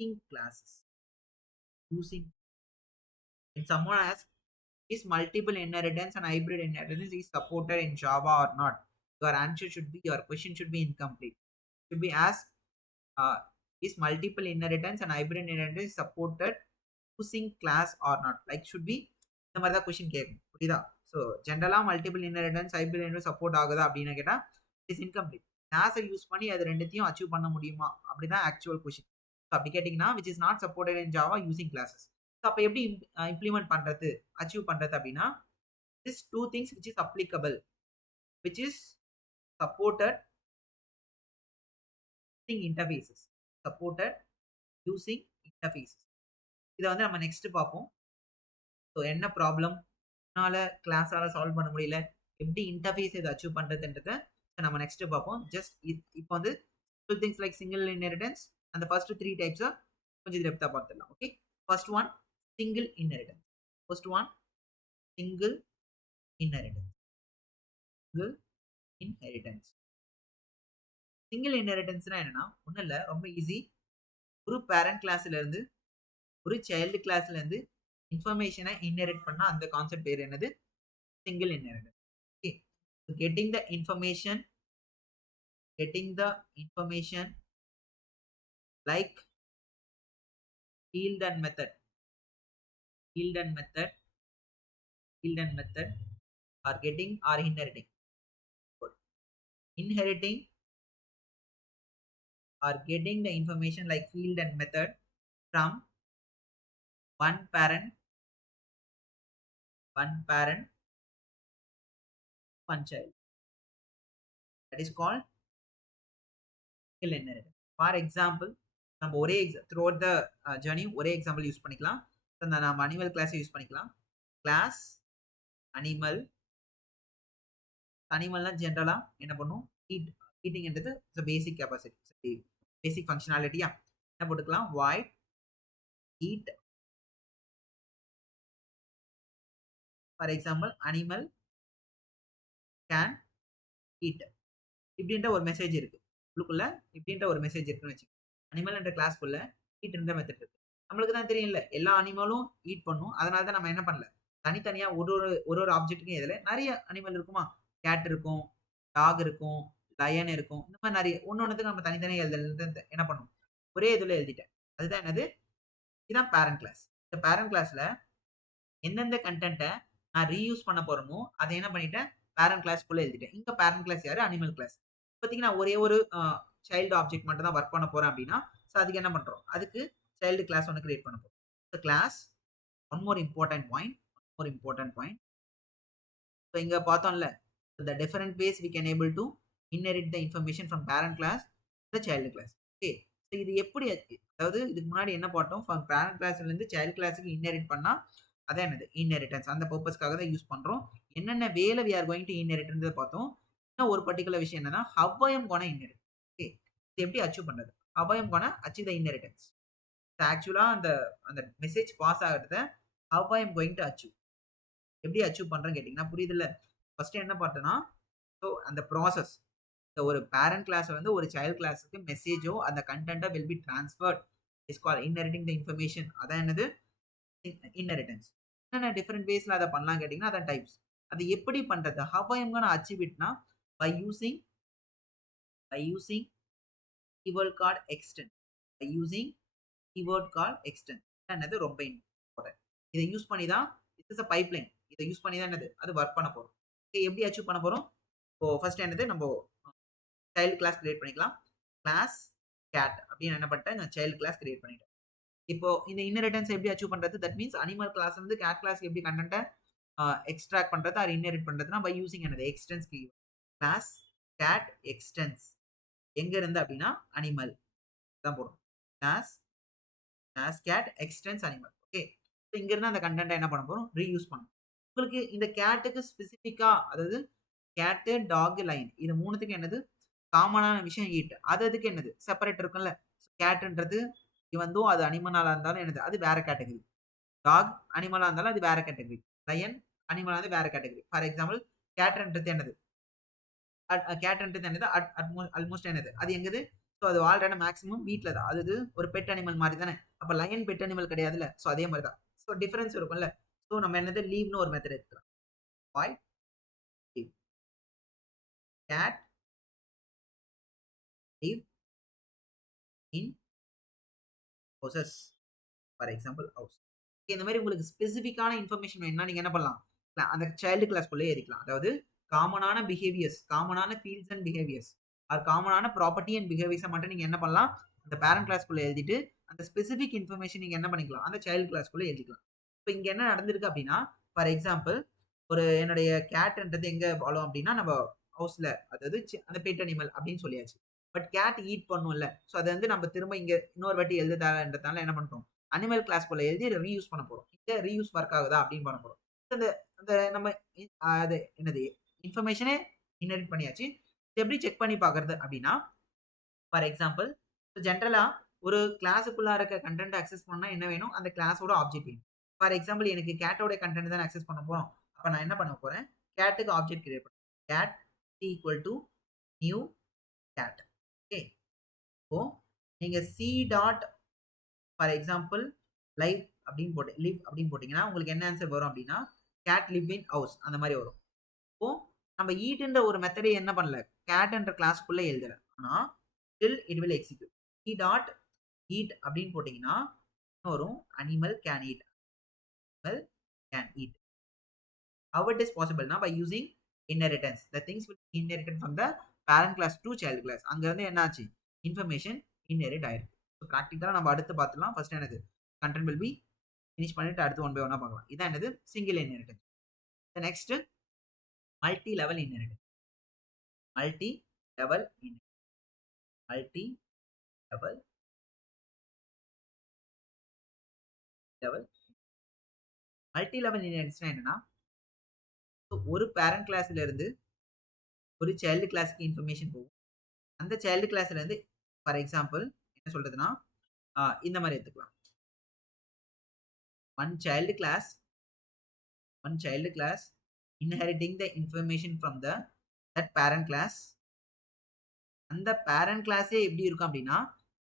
In classes. When someone asks, is multiple inheritance and hybrid inheritance is supported in Java or not? Your question should be incomplete. Should be asked, is multiple inheritance and hybrid inheritance supported using class or not. Like should be இந்த மாதிரி தான் கொஸ்டின் கேட்கும். புரியுதா? ஸோ ஜென்ரலா multiple inheritance hybrid inheritance support ஆகுதா அப்படின்னு கேட்டா இட்ஸ் இன்கம்ப்ளீட். கிளாஸை யூஸ் பண்ணி அது ரெண்டுத்தையும் அச்சீவ் பண்ண முடியுமா அப்படிதான் ஆக்சுவல் கொஸ்டின். ஸோ அப்படி கேட்டிங்கன்னா which is not supported in Java using classes. So அப்போ எப்படி இம்ப்ளிமெண்ட் பண்றது அச்சீவ் பண்றது அப்படின்னா this two things which is applicable which is supported interfaces supported using interfaces. இதை வந்து நம்ம நெக்ஸ்ட் பார்ப்போம். ஸோ என்ன ப்ராப்ளம் கிளாஸால சால்வ் பண்ண முடியல, எப்படி இன்டர்ஃபேஸ் இதை அச்சீவ் பண்றதுன்றத நம்ம நெக்ஸ்ட் பார்ப்போம். ஜஸ்ட் இப்போ வந்து திங்ஸ் லைக் சிங்கிள் இன்ஹெரிட்டன்ஸ் அந்த ஃபர்ஸ்ட் 3 டைப்ஸா கொஞ்சம் டெப்தா பார்த்துடலாம். Okay, first one single inheritance. First one single inheritance. Single inheritance. Single இன்ஹெரிட்டன்ஸ்னா என்னன்னா ஒன்றும் இல்லை, ரொம்ப ஈஸி. ஒரு பேரண்ட் கிளாஸ்ல இருந்து ஒரு சைல்டு கிளாஸ்ல இருந்து இன்ஃபர்மேஷனை இன்ஹெரிட் பண்ணா அந்த கான்செப்ட் பேர் என்னது? Single inheritance. Okay, getting the information like field and method are getting or inheriting. Inheriting or getting the information like field and method from one parent, one child. That is called single inheritance. For example, நம்ம ஒரே throughout the journey ஒரே எக்ஸாம்பிள் யூஸ் பண்ணிக்கலாம். நம்ம அனிமல் கிளாஸ் யூஸ் பண்ணிக்கலாம். Class animal. அனிமல்லாம் ஜென்ரலா என்ன பண்ணும்? ஈட்டிங்ன்றது பேசிக் கெப்பாசிட்டி, பேசிக் ஃபங்க்ஷனாலிட்டியா என்ன போட்டுக்கலாம்? Void eat. For example animal can eat இப்படின்ற ஒரு மெசேஜ் இருக்கு உள்ளுக்குள்ள. இப்படின்ற ஒரு மெசேஜ் இருக்குன்னு வச்சுக்கோங்க. அனிமல் என்ற கிளாஸ்க்குள்ள ஈட்ன்ற மெத்தட் இருக்கு. நம்மளுக்கு தான் தெரியல எல்லா அனிமலும் ஈட் பண்ணும். அதனால தான் நம்ம என்ன பண்ணல, தனித்தனியா ஒரு ஆப்ஜெக்ட்டுக்கும் எதில் நிறைய அனிமல் இருக்குமா? கேட் இருக்கும், டாக் இருக்கும், லயன் இருக்கும், இந்த மாதிரி நிறைய ஒன்னொன்னுக்கு நம்ம தனித்தனியாக எழுதுறது என்ன பண்ணும்? ஒரே இதில் எழுதிட்டேன். அதுதான் என்னது? இதுதான் பேரண்ட் கிளாஸ். இந்த பேரண்ட் கிளாஸ்ல எந்தெந்த கண்டென்ட்டை நான் ரீயூஸ் பண்ண போறோமோ அதை என்ன பண்ணிட்டேன்? பேரண்ட் கிளாஸ்க்குள்ள எழுதிட்டேன். இங்க பேரண்ட் கிளாஸ் யாரு? Animal class. பார்த்தீங்கன்னா ஒரே ஒரு சைல்டு ஆப்ஜெக்ட் மட்டும் தான் ஒர்க் பண்ண போறேன் அப்படின்னா ஸோ அதுக்கு என்ன பண்றோம்? அதுக்கு சைல்டு கிளாஸ் ஒன்று கிரியேட் பண்ண போறோம். So class one more important point. So இங்க பார்த்தோம்ல, the different ways we can able to inherit the information from parent class to the child class. Okay, so இது எப்படி? அதாவது இதுக்கு முன்னாடி என்ன பார்த்தோம்? ஃப்ரம் பேரண்ட் கிளாஸ்ல இருந்து சைல்டு கிளாஸுக்கு இன்ஹெரிட் பண்ணா அதான் என்னது? இன்ஹெரிட்டன்ஸ். அந்த பர்பஸ்க்காக தான் யூஸ் பண்றோம். என்னென்ன வேல we are going to inheritன்றத பார்த்தோம். இன்னும் ஒரு பர்டிகுலர் விஷயம் என்னன்னா how I am gonna inherit. Okay, இது எப்படி அச்சீவ் பண்றது? how I am gonna achieve the inheritance. ஆக்சுவலா அந்த அந்த மெசேஜ் பாஸ் ஆகிறத how I am going to achieve. எப்படி அச்சீவ் பண்றேன்னு கேட்டீங்கன்னா புரியுதுல்ல? ஃபர்ஸ்ட் என்ன பார்த்தோம்னா ஸோ அந்த ப்ராசஸ் ஒரு பேரண்ட் கிளாஸ் வந்து ஒரு சைல்ட் கிளாஸுக்கு மெசேஜோ அந்த கண்டென்ட்டோ will be transferred is call inheriting the information. அதான் என்னது? இன்ஹெரிட்டன்ஸ். என்னென்ன டிஃப்ரெண்ட் வேஸ்ல அதை பண்ணலாம் கேட்டீங்கன்னா அதான் டைப்ஸ். அது எப்படி பண்றது? How I am gonna achieve இட்னா by using keyword called extend. என்னது ரொம்ப இம்பார்ட்டன்ட். இதை யூஸ் பண்ணி தான் இட் இஸ் அ பைப்லைன். இதை யூஸ் பண்ணி தான் என்னது அது ஒர்க் பண்ண போறோம். எப்படி அச்சீவ் பண்ண போறோம்? இப்போ ஃபர்ஸ்ட் என்னது நம்ம சைல்டு கிளாஸ் கிரியேட் பண்ணிக்கலாம். கிளாஸ் கேட் அப்படின்னு என்ன பண்ணிட்டேன்? நான் சைல்டு கிளாஸ் கிரியேட் பண்ணிட்டேன். இப்போ இந்த இன்ஹெரிட்டன்ஸ் எப்படி அச்சீவ் பண்றது? தட் மீன்ஸ் அனிமல் கிளாஸ் இருந்து கேட் கிளாஸ் எப்படி கண்டென்ட்டை எக்ஸ்ட்ராக்ட் பண்றது ஆர் இன்ஹெரிட் பண்றதுனா பை யூசிங் என்னது? Extends key. Class cat extends எங்க இருந்து அப்படின்னா அனிமல் தான் போடும். Class cat extends animal. Okay, இங்க இருந்து அந்த கண்டென்ட்டை என்ன பண்ண போறோம்? ரீயூஸ் பண்ணணும். உங்களுக்கு இந்த கேட்டுக்கு ஸ்பெசிஃபிக்கா, அதாவது கேட்டு, டாக், லைன் இது மூணுத்துக்கு என்னது காமனான விஷயம்? ஈட். அதுக்கு என்னது செப்பரேட் இருக்கும்ல? கேட்டுன்றது வந்து அது அனிமலா இருந்தாலும் என்னது அது வேற கேட்டகரி. டாக் அனிமலா இருந்தாலும் அது வேற கேட்டகரி. லயன் அனிமலா வந்து வேற கேட்டகரி. ஃபார் எக்ஸாம்பிள் கேட்ன்றது என்னது? ஆல்மோஸ்ட் என்னது அது எங்குது? ஸோ அது ஆல்ரெடி மேக்ஸிமம் வீட்ல தான். அது ஒரு பெட் அனிமல் மாதிரி தானே. அப்ப லயன் பெட் அனிமல் கிடையாதுல்ல? ஸோ அதே மாதிரி தான். ஸோ டிஃபரன்ஸ் இருக்கும்ல? ஸோ நம்ம என்னது லீவ்னு ஒரு மெத்தட் எடுத்துக்கலாம். Void leave. Cat leave in houses. For example house. இந்த மாதிரி உங்களுக்கு ஸ்பெசிஃபிக்கான இன்ஃபர்மேஷன் வேணும்னா நீங்க என்ன பண்ணலாம்? அந்த சைல்டு கிளாஸ்க்குள்ளே ஏறிக்கலாம். அதாவது காமனான பிஹேவியர்ஸ், காமனான ஃபீல்ட்ஸ் அண்ட் பிஹேவியர்ஸ் ஆர் காமனான ப்ராப்பர்ட்டி அண்ட் பிஹேவியர்ஸ மட்டும் நீங்க என்ன பண்ணலாம்? அந்த பேரண்ட் கிளாஸ்க்குள்ள எழுதிட்டு, அந்த ஸ்பெசிஃபிக் இன்ஃபர்மேஷன் நீங்க என்ன பண்ணிக்கலாம்? அந்த சைல்டு கிளாஸ்க்குள்ள எழுதிக்கலாம். இப்ப இங்க என்ன நடந்திருக்கு அப்டின்னா, ஃபார் எக்ஸாம்பிள் ஒரு என்னுடைய கேட்ன்றது எங்க வாழும் அப்டின்னா, நம்ம ஹவுஸ்ல அதாவது அந்த பெட் அனிமல் அப்டின்னு சொல்லியாச்சு. பட் கேட் ஈட் பண்ணும்ல. சோ அத வந்து நம்ம திரும்ப இங்க இன்னொரு வாட்டி எழுத தேவைன்றதுனால என்ன பண்ணிட்டோம்? அனிமல் கிளாஸ்க்குள்ள எழுதி ரீயூஸ் பண்ண போறோம். இங்க ரீயூஸ் ஒர்க் ஆகுதா அப்டின்னு பண்ண போறோம். அந்த அந்த நம்ம அது என்னது இன்ஃபர்மேஷனே இன்ஹெரிட் பண்ணியாச்சு. இது எப்படி செக் பண்ணி பார்க்கறது அப்டின்னா, ஃபார் எக்ஸாம்பிள் ஜெனரலா ஒரு கிளாஸ்க்குள்ள இருக்க கன்டென்ட் அக்சஸ் பண்ணா என்ன வேணும்? அந்த கிளாஸோட ஆப்ஜெக்ட் வேணும். ஃபார் எக்ஸாம்பிள் எனக்கு கேட்டோட கன்டென்ட் தான் அக்சஸ் பண்ண போறோம். அப்ப நான் என்ன பண்ண போறேன்? கேட்க்கு ஆப்ஜெக்ட் கிரியேட் பண்றேன். Cat equal to new cat. Okay. இப்போ நீங்க c dot for example live அப்படின்னு போட்டு லிவ் அப்படின்னு போட்டீங்கன்னா உங்களுக்கு என்ன ஆன்சர் வரும் அப்படின்னா கேட் லிவ் இன் ஹவுஸ் அந்த மாதிரி வரும். இப்போ நம்ம ஈட்ன்ற ஒரு மெத்தடை என்ன பண்ணல கேட்ன்ற கிளாஸ்க்குள்ள எழுதல. ஆனா still it will execute. C dot eat அப்படின்னு போட்டீங்கன்னா வரும் animal can eat. Animal can eat. How it is possible na by using inheritance. The things will be inherited from the parent class to child class. அங்க இருந்து என்ன ஆச்சு? இன்ஃபர்மேஷன் இன்ஹெரிட் ஆயிருக்கு. ஸோ ப்ராக்டிக்கலா நம்ம அடுத்து பார்த்துலாம். ஃபர்ஸ்ட் என்னது? கண்டென்ட் வில் பி ஃபினிஷ் பண்ணிட்டு அடுத்து ஒன் பை ஒன்னா பார்க்கலாம். இதான் என்னது? Single inheritance. Next multi level inheritance. Multi level multi level level multi level இன்ஹெரிட்டன்ஸ்னா என்னன்னா ஒரு பேரண்ட் கிளாஸ்ல இருந்து ஒரு சைல்டு கிளாஸ்க்கு இன்ஃபர்மேஷன் போகும். அந்த சைல்டு கிளாஸ்ல இருந்து ஃபார் எக்ஸாம்பிள் என்ன சொல்றதுன்னா இந்த மாதிரி எடுத்துக்கலாம். one child class inheriting the information from that parent class. அந்த பேரண்ட் கிளாஸே எப்படி இருக்கும் அப்படின்னா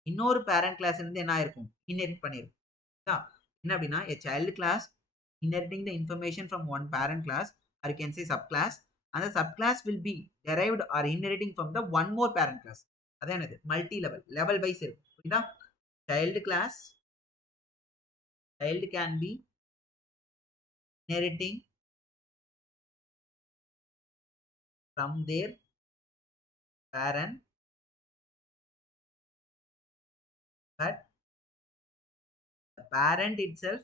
இன்னொரு பேரண்ட் கிளாஸ் இருந்து என்ன ஆயிருக்கும்? இன்ஹெரிட் பண்ணிருக்கும். என்ன அப்படின்னா a child class inheriting the information from one parent class or you can say subclass, and the subclass will be derived or inheriting from the one more parent class. அதான் என்னது? மல்டி லெவல் வைஸ் இருக்கும். புரியுதா? child can be inheriting from their parent, but the parent itself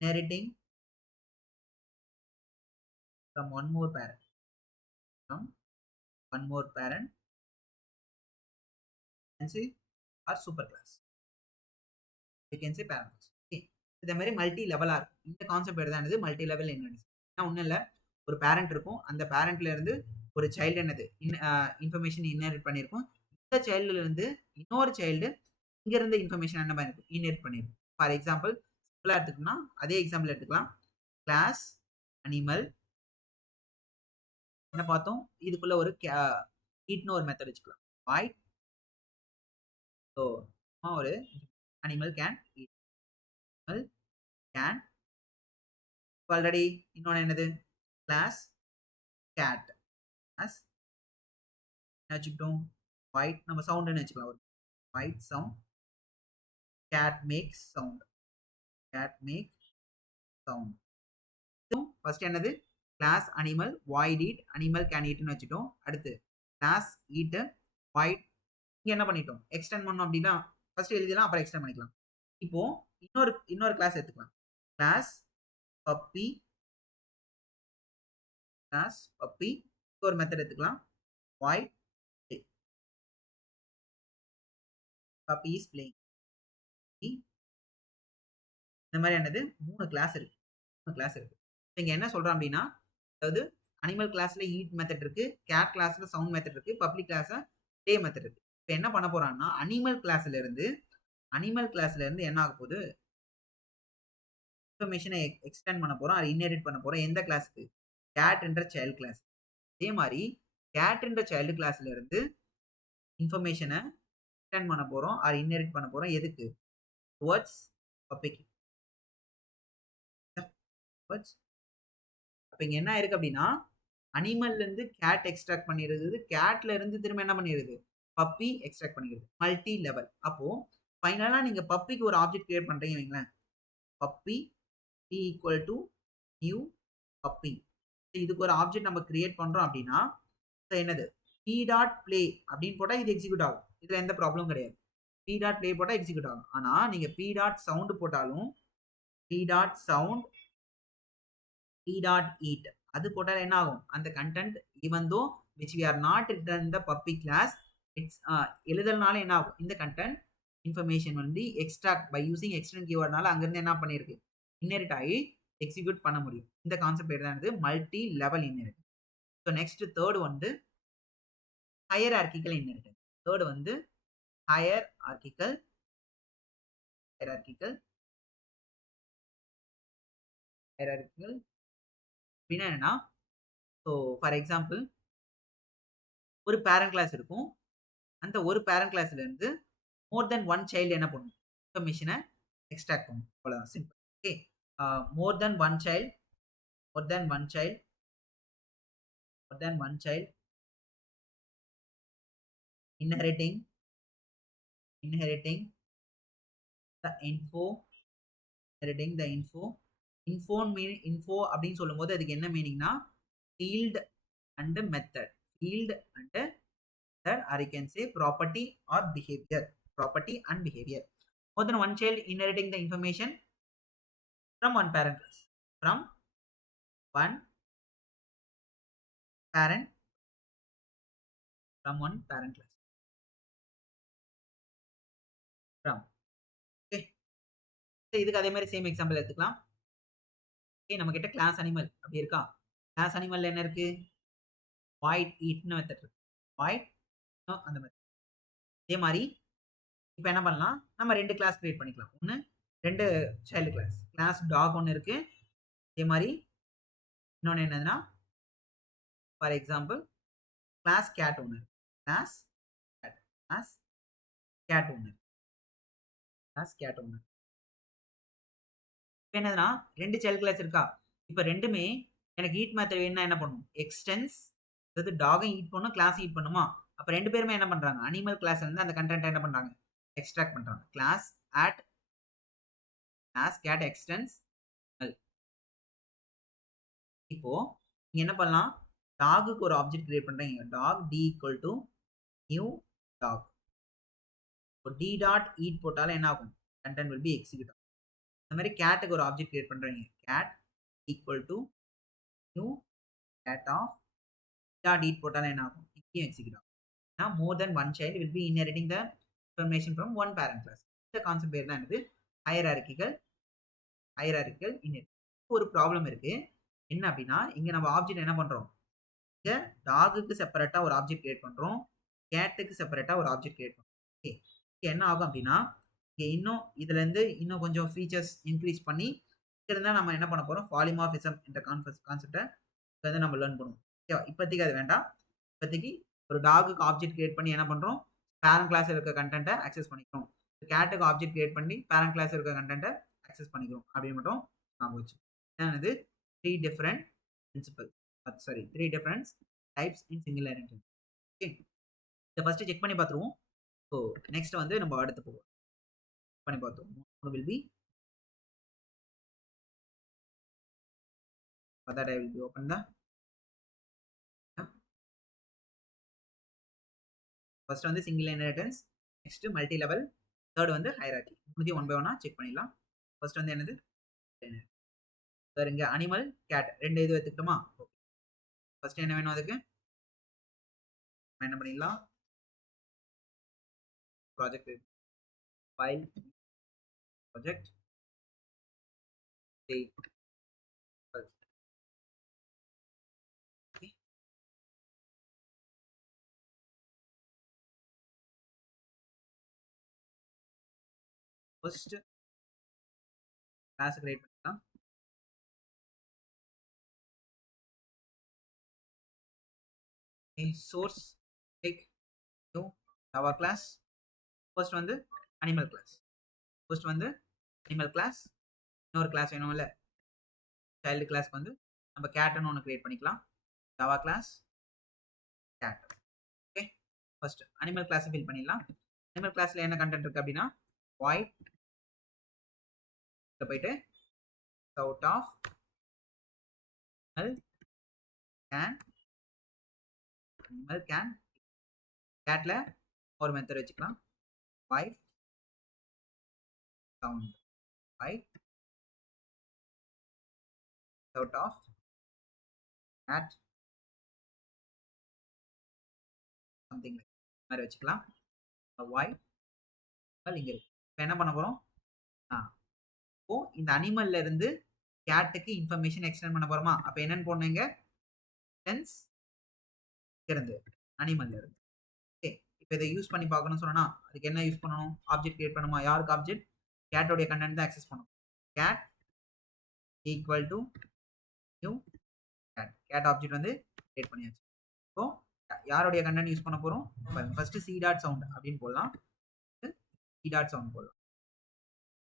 inheriting from one more parent, and say or super class, you can say parent class. Okay. இந்த மாதிரி மல்டி லெவலா இருக்கும். இந்த கான்செப்ட் என்னது? மல்டி லெவல் என்னது? ஒண்ணும் இல்ல, ஒரு பேரண்ட் இருக்கும். அந்த பேரண்ட்ல இருந்து ஒரு சைல்டு என்னது இன்ஃபர்மேஷன் இன்ஹெரிட் பண்ணியிருக்கும். இந்த சைல்டுல இருந்து இன்னொரு சைல்டு இங்க இருந்த இன்ஃபர்மேஷன் என்ன பண்ணிருக்கும்? இன்ஹெரிட் பண்ணிருக்கும். ஃபார் எக்ஸாம்பிள் சிம்பிளா எடுத்துக்கணும்னா அதே எக்ஸாம்பிள் எடுத்துக்கலாம். கிளாஸ் அனிமல் என்ன பார்த்தோம்? இதுக்குள்ள ஒரு ஈட்னு ஒரு மெத்தட் வச்சுக்கலாம். வாய்ட் ஸோ ஒரு animal can eat. Animal can already இன்னொன்று என்னது? கிளாஸ் கேட் as வச்சுக்கிட்டோம். white நம்ம சவுண்ட்னு வச்சுக்கலாம். ஒரு white sound, cat makes sound. First என்னது? Class animal void eat, animal can ஈட்னு வச்சுட்டோம். அடுத்து கிளாஸ் eat void இங்க என்ன பண்ணிட்டோம்? எக்ஸ்டெண்ட் பண்ணோம் அப்படின்னா ஃபர்ஸ்ட் எழுதிடலாம், அப்புறம் எக்ஸ்டெண்ட் பண்ணிக்கலாம். இப்போ இன்னொரு கிளாஸ் எடுத்துக்கலாம். கிளாஸ் பப்பி ஒரு மெத்தட் எடுத்துக்கலாம். void puppy is playing. இந்த மாதிரி என்னது? மூணு கிளாஸ் இருக்கு. இங்க என்ன சொல்றோம் அப்படின்னா அதாவது அனிமல் கிளாஸ்ல ஈட் மெத்தட் இருக்கு, கேட் கிளாஸ்ல சவுண்ட் மெத்தட் இருக்கு, பப்ளிக் கிளாஸ்ல ப்ளே மெத்தட் இருக்கு. இப்போ என்ன பண்ண போறான்னா அனிமல் கிளாஸ்ல இருந்து என்ன ஆக போகுது? இன்ஃபர்மேஷனை எக்ஸ்டெண்ட் பண்ண போறோம், அதை இன்ஹெரிட் பண்ண போறோம். எந்த கிளாஸ்க்கு? கேட் என்ற சைல்டு கிளாஸ். அதே மாதிரி கேட் என்ற சைல்டு கிளாஸ்ல இருந்து இன்ஃபர்மேஷனை எக்ஸ்டெண்ட் பண்ண போறோம், அதை இன்ஹெரிட் பண்ண போறோம். எதுக்கு? டுவர்ட்ஸ் பப்பிக்கு. அப்ப இங்க என்ன ஆயிருக்கு அப்படின்னா அனிமல்ல இருந்து கேட் எக்ஸ்ட்ராக்ட் பண்ணிருது, கேட்ல இருந்து திரும்ப என்ன பண்ணிருது? பப்பி எக்ஸ்ட்ராக்ட் பண்ணிக்கிறது. Multi level. அப்போ ஃபைனலா நீங்க பப்பிக்கு ஒரு ஆப்ஜெக்ட் கிரியேட் பண்றீங்க வைங்களேன். Puppy equal to new puppy. இதுக்கு ஒரு ஆப்ஜெக்ட் நம்ம கிரியேட் பண்றோம் அப்படின்னா என்னது p டாட் ப்ளே அப்படின்னு போட்டா இது எக்ஸிக்யூட் ஆகும். இதுல எந்த ப்ராப்ளமும் கிடையாது. p டாட் ப்ளே போட்டா எக்ஸிக்யூட் ஆகும். ஆனா நீங்க p டாட் சவுண்ட் போட்டாலும் p dot sound p dot eat அது போட்டாலும் என்ன ஆகும்? அந்த content even though which we are not written in the public class its எழுதலனால என்ன ஆகும்? இந்த கண்டென்ட் இன்ஃபர்மேஷன் வந்து எக்ஸ்ட்ராக்ட் பை யூசிங் எக்ஸ்டெண்ட் கீவேர்ட்னால அங்கிருந்து என்ன பண்ணிருக்கு? இன்ஹெரிட் ஆகி எக்ஸிக்யூட் பண்ண முடியும். இந்த கான்செப்ட் பேர் தான் multi level inherit. So next third வந்து hierarchical inheritance. Third வந்து hierarchical அப்படின்னா என்னன்னா, ஸோ ஃபார் எக்ஸாம்பிள் ஒரு பேரண்ட் கிளாஸ் இருக்கும். அந்த ஒரு பேரண்ட் கிளாஸ்ல இருந்து மோர் தென் ஒன் சைல்டு என்ன பண்ணும்? இன்ஃபர்மேஷனை எக்ஸ்ட்ராக்ட் பண்ணும். அவ்வளவுதான் simple. Okay, more than one child inheriting the info info அப்படின்னு சொல்லும்போது அதுக்கு என்ன மீனிங்னா field and method or I can say property or behavior. More than one child inheriting the information from one parent class. From one parent class. From. Okay. இதுக்கு அதே மாதிரி சேம் எக்ஸாம்பிள் எடுத்துக்கலாம். ஓகே, நம்ம கிட்ட கிளாஸ் அனிமல் அப்படி இருக்கா? கிளாஸ் அனிமல்ல என்ன இருக்கு? வாய்ட் ஈட்னு மெத்தட் இருக்கு. வாய்ட் அந்த மாதிரி. அதே மாதிரி இப்போ என்ன பண்ணலாம்? நம்ம ரெண்டு கிளாஸ் கிரியேட் பண்ணிக்கலாம். ஒன்று ரெண்டு சைல்டு கிளாஸ் டாக் ஒன்று இருக்கு. அதே மாதிரி இன்னொன்று என்னதுன்னா ஃபார் எக்ஸாம்பிள் கிளாஸ் கேட் ஒன்று இருக்கு. கிளாஸ் கேட் ஒன்று. இப்போ என்னதுன்னா ரெண்டு சைல்டு கிளாஸ் இருக்கா? இப்போ ரெண்டுமே எனக்கு ஈட் மெத்தட் வேணும்னா என்ன பண்ணும்? எக்ஸ்டென்ஸ், அதாவது டாகை ஈட் பண்ணும், கிளாஸ் ஈட் பண்ணுமா? அப்போ ரெண்டு பேருமே என்ன பண்றாங்க? அனிமல் கிளாஸ்ல இருந்து அந்த கண்டென்ட் என்ன பண்றாங்க? எக்ஸ்ட்ராக்ட் பண்றாங்க. Class cat extends. இப்போ நீங்க என்ன பண்ணலாம்? டாகுக்கு ஒரு ஆப்ஜெக்ட் கிரியேட் பண்றீங்க. Dog d equal to new dog. இப்போ d டாட் ஈட் போட்டாலும் என்ன ஆகும்? கண்டென்ட் will be execute ஆகும். அந்த மாதிரி கேட்டுக்கு ஒரு ஆப்ஜெக்ட் கிரியேட் பண்றீங்க. Cat equal to new cat of dot eat போட்டாலும் என்ன ஆகும்? இங்கேயும் எக்ஸிக்யூட் ஆகும். Now more than one child will be inheriting the information from one parent class. இந்த கான்செப்ட் பேர் தான் என்னது? hierarchical inheritance. ஒரு ப்ராப்ளம் இருக்கு. என்ன அப்படின்னா இங்க நம்ம ஆப்ஜெக்ட் என்ன பண்றோம்? இங்க டாகுக்கு செப்பரேட்டா ஒரு ஆப்ஜெக்ட் கிரியேட் பண்றோம். கேட்டுக்கு செப்பரேட்டா ஒரு ஆப்ஜெக்ட் கிரியேட் பண்றோம். ஓகே, என்ன ஆகும் அப்படின்னா இங்க இன்னும் இதுல இருந்து இன்னும் கொஞ்சம் ஃபீச்சர்ஸ் இன்க்ரீஸ் பண்ணி இருந்தா நம்ம என்ன பண்ண போறோம்? பாலிமார்பிசம் என்ற கான்செப்டை வந்து நம்ம லேர்ன் பண்ணுவோம். ஓகேவா? இப்போதைக்கு அது வேண்டாம். இப்போதைக்கு ஒரு டாகுக்கு ஆப்ஜெக்ட் கிரியேட் பண்ணி என்ன பண்றோம்? பேரண்ட் கிளாஸ்ல இருக்க கண்டென்ட்டை அக்சஸ் பண்ணிக்கிறோம். கேட்டுக்கு ஆப்ஜெக்ட் கிரியேட் பண்ணி பேரண்ட் கிளாஸ்ல இருக்க கண்டென்ட்டை அக்சஸ் பண்ணிக்கிறோம் அப்படின்னு மட்டும் ஞாபகம் வச்சு. என்னது? 3 different types in single inheritance. Okay, இதை ஃபர்ஸ்ட் செக் பண்ணி பார்த்துருவோம். ஸோ நெக்ஸ்ட் வந்து நம்ம அடுத்து போவோம். பண்ணி பார்த்தோம். will be for that I will be open the first வந்து single inheritance, next multi level, third வந்து hierarchy. மூணுத்தையும் ஒன் பை ஒன்னா செக் பண்ணிடலாம். ஃபர்ஸ்ட் வந்து என்னது? சார் இங்க அனிமல் கேட் ரெண்டு இது எடுத்துக்கிட்டோமா? ஃபர்ஸ்ட் என்ன வேணும்? அதுக்கு என்ன பண்ணிடலாம்? Project file project first class create பண்ணிக்கலாம். Source tag new Java class. First வந்து அனிமல் கிளாஸ். இன்னொரு கிளாஸ் வேணும்ல, சைல்டு கிளாஸ்க்கு வந்து நம்ம கேட்னு ஒன்று கிரியேட் பண்ணிக்கலாம். Java class cat. Okay, first animal class fill பண்ணிடலாம். அனிமல் கிளாஸ்ல என்ன கண்டென்ட் இருக்கு அப்படின்னா void போயிட்டு out of animal can catல ஒரு மெத்தட் வச்சுக்கலாம். void sound void out of cat something like மாதிரி வச்சுக்கலாம். void இங்க இருக்கு. இப்போ என்ன பண்ண போறோம்? இப்போ இந்த அனிமல்ல இருந்து கேட்டுக்கு இன்ஃபர்மேஷன் எக்ஸ்டெண்ட் பண்ண போறோமா? அப்ப என்னன்னு போடுங்க? டென்ஸ் இருந்து அனிமல்ல இருந்து. ஓகே, இப்போ இதை யூஸ் பண்ணி பார்க்கணும்னு சொன்னா அதுக்கு என்ன யூஸ் பண்ணணும்? ஆப்ஜெக்ட் கிரியேட் பண்ணுமா? யாருக்கு ஆப்ஜெக்ட்? கேட்டோட கண்டென்ட் தான் ஆக்சஸ் பண்ணணும். Cat equal to new cat. Cat object வந்து கிரியேட் பண்ணியாச்சு. இப்போ யாருடைய கண்டென்ட் யூஸ் பண்ண போறோம்? ஃபர்ஸ்ட் சி டாட் சவுண்ட் அப்படின்னு போடலாம். சி டாட் சவுண்ட் போடலாம்.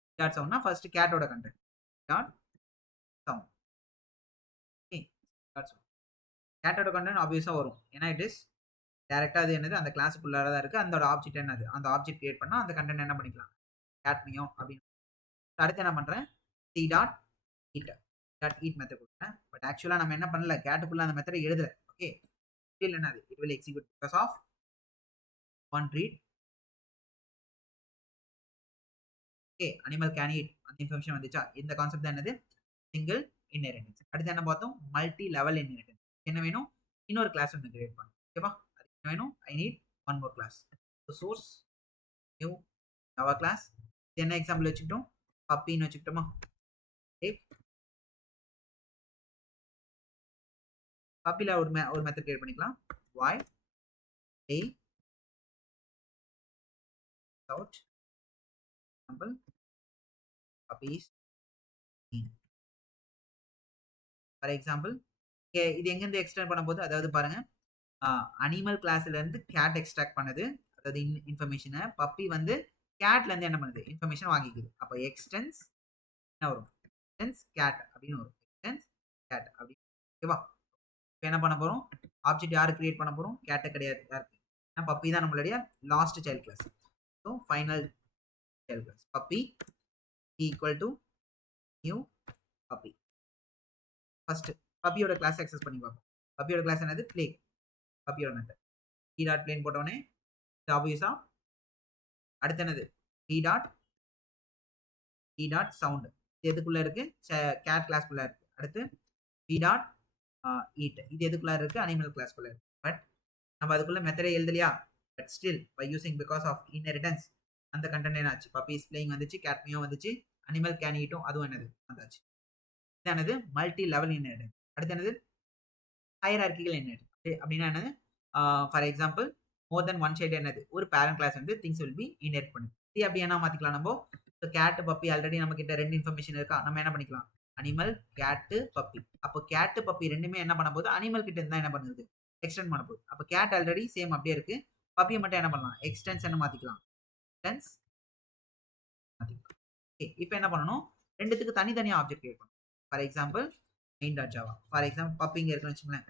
சி டாட் சவுண்ட்னா ஃபர்ஸ்ட் கேட்டோட content dot sound. Okay, dot sound. கேட்டோட கண்டென்ட் ஆப்வியஸா வரும். ஏன்னா இட் இஸ் டைரக்டா அது என்னது அந்த கிளாஸ்க்குள்ளார தான் இருக்கு. அந்த ஆப்ஜெக்ட் என்னது? அந்த ஆப்ஜெக்ட் கிரியேட் பண்ணா அந்த கண்டென்ட் என்ன பண்ணிக்கலாம்? கேட் மியோ அப்படின்னு. அடுத்து என்ன பண்றேன்? C dot eat dot eat method கொடுக்குறேன். பட் ஆக்சுவலா நம்ம என்ன பண்ணல, கேட்டுக்குள்ள அந்த மெத்தடை எழுதல. ஓகே, ஸ்டில் என்னது? It will execute because of one read. Okay, animal can eat அந்த இன்ஃபர்மேஷன் வந்துச்சா? இந்த கான்செப்ட் தான் என்னது? Single inheritance. அடுத்து என்ன பார்த்தோம்? Multi level inheritance. என்ன வேணும்? இன்னொரு கிளாஸ் ஒன்று கிரியேட் பண்ணணும். ஓகேவா? அதுக்கு என்ன வேணும்? I need one more class. Source new Java class. என்ன எக்ஸாம்பிள் வச்சுக்கிட்டோம்? பப்பின்னு வச்சுக்கிட்டோமா? பப்பில ஒரு மெத்தட் கிரியேட் பண்ணிக்கலாம். why a out example puppies for example இது எங்கேருந்து எக்ஸ்ட்ராக்ட் பண்ண போது, அதாவது பாருங்க, அனிமல் கிளாஸ்ல இருந்து கேட் எக்ஸ்ட்ராக்ட் பண்ணுது, அதாவது இன்ஃபர்மேஷனை. பப்பி வந்து கேட்ல இருந்து என்ன பண்ணுது? இன்ஃபர்மேஷன் வாங்கிக்குது. அப்போ எக்ஸ்டென்ஸ் என்ன வரும்? எக்ஸ்டென்ஸ் கேட் அப்படின்னு வரும். எக்ஸ்டென்ஸ் கேட் அப்படி. ஓகேவா? இப்போ என்ன பண்ண போறோம்? ஆப்ஜெக்ட் யாரு கிரியேட் பண்ண போறோம்? கேட்டை கிடையாது. யாருக்கு? ஏன்னா பப்பி தான் நம்மளுடைய last child class. So final child class puppy equal to new puppy. First பப்பியோட கிளாஸ் அக்சஸ் பண்ணி பார்ப்போம். பப்பியோட கிளாஸ் என்னது? பிளே. பப்பியோட மெத்தட் டி டாட் பிளேன் போட்டோடனே ஆப்வியஸா அடுத்து என்னது? D dot sound. இது எதுக்குள்ள இருக்கு? கேட் கிளாஸ்க்குள்ள இருக்கு. அடுத்து டி டாட் ஈட். இது எதுக்குள்ள இருக்கு? அனிமல் கிளாஸ்க்குள்ள இருக்கு. பட் நம்ம அதுக்குள்ள மெத்தடே எழுதலையா? But still by using because of inheritance அந்த கண்டென்ட் என்னாச்சு? பப்பீஸ் பிளேயிங் வந்துச்சு, கேட் மியோ வந்துச்சு, அனிமல் கேன் ஈட்டும் அதுவும் என்னது வந்தாச்சு. இது என்னது? Multi level inheritance. அடுத்து என்னது? Hierarchical inheritance. அப்படின்னா என்னது? For example more than one side என்னது? ஒரு பேரண்ட் கிளாஸ் வந்து திங்ஸ் வில் பி இன்ஹெரிட் பண்ணுது. இது அப்படி என்ன மாத்திக்கலாம் நம்ம? கேட் பப்பி ஆல்ரெடி நம்ம கிட்ட ரெண்டு இன்ஃபர்மேஷன் இருக்கா? நம்ம என்ன பண்ணிக்கலாம்? அனிமல் கேட்டு பப்பி. அப்போ கேட்டு பப்பி ரெண்டுமே என்ன பண்ண போது? அனிமல் கிட்ட இருந்தா என்ன பண்ணுது? எக்ஸ்டெண்ட் பண்ண போகுது. அப்போ கேட் ஆல்ரெடி சேம் அப்படியே இருக்கு. பப்பியை மட்டும் என்ன பண்ணலாம்? எக்ஸ்டென்ஸ் என்ன மாத்திக்கலாம்? எக்ஸ்டென்ஸ் மாத்திக்கலாம். ஓகே, இப்போ என்ன பண்ணணும்? ரெண்டுத்துக்கு தனித்தனியாக ஆப்ஜெக்ட் கிரியேட் பண்ணணும். For example main dot Java. For example பப்பிங்க இருக்குன்னு வச்சுக்கோங்களேன்.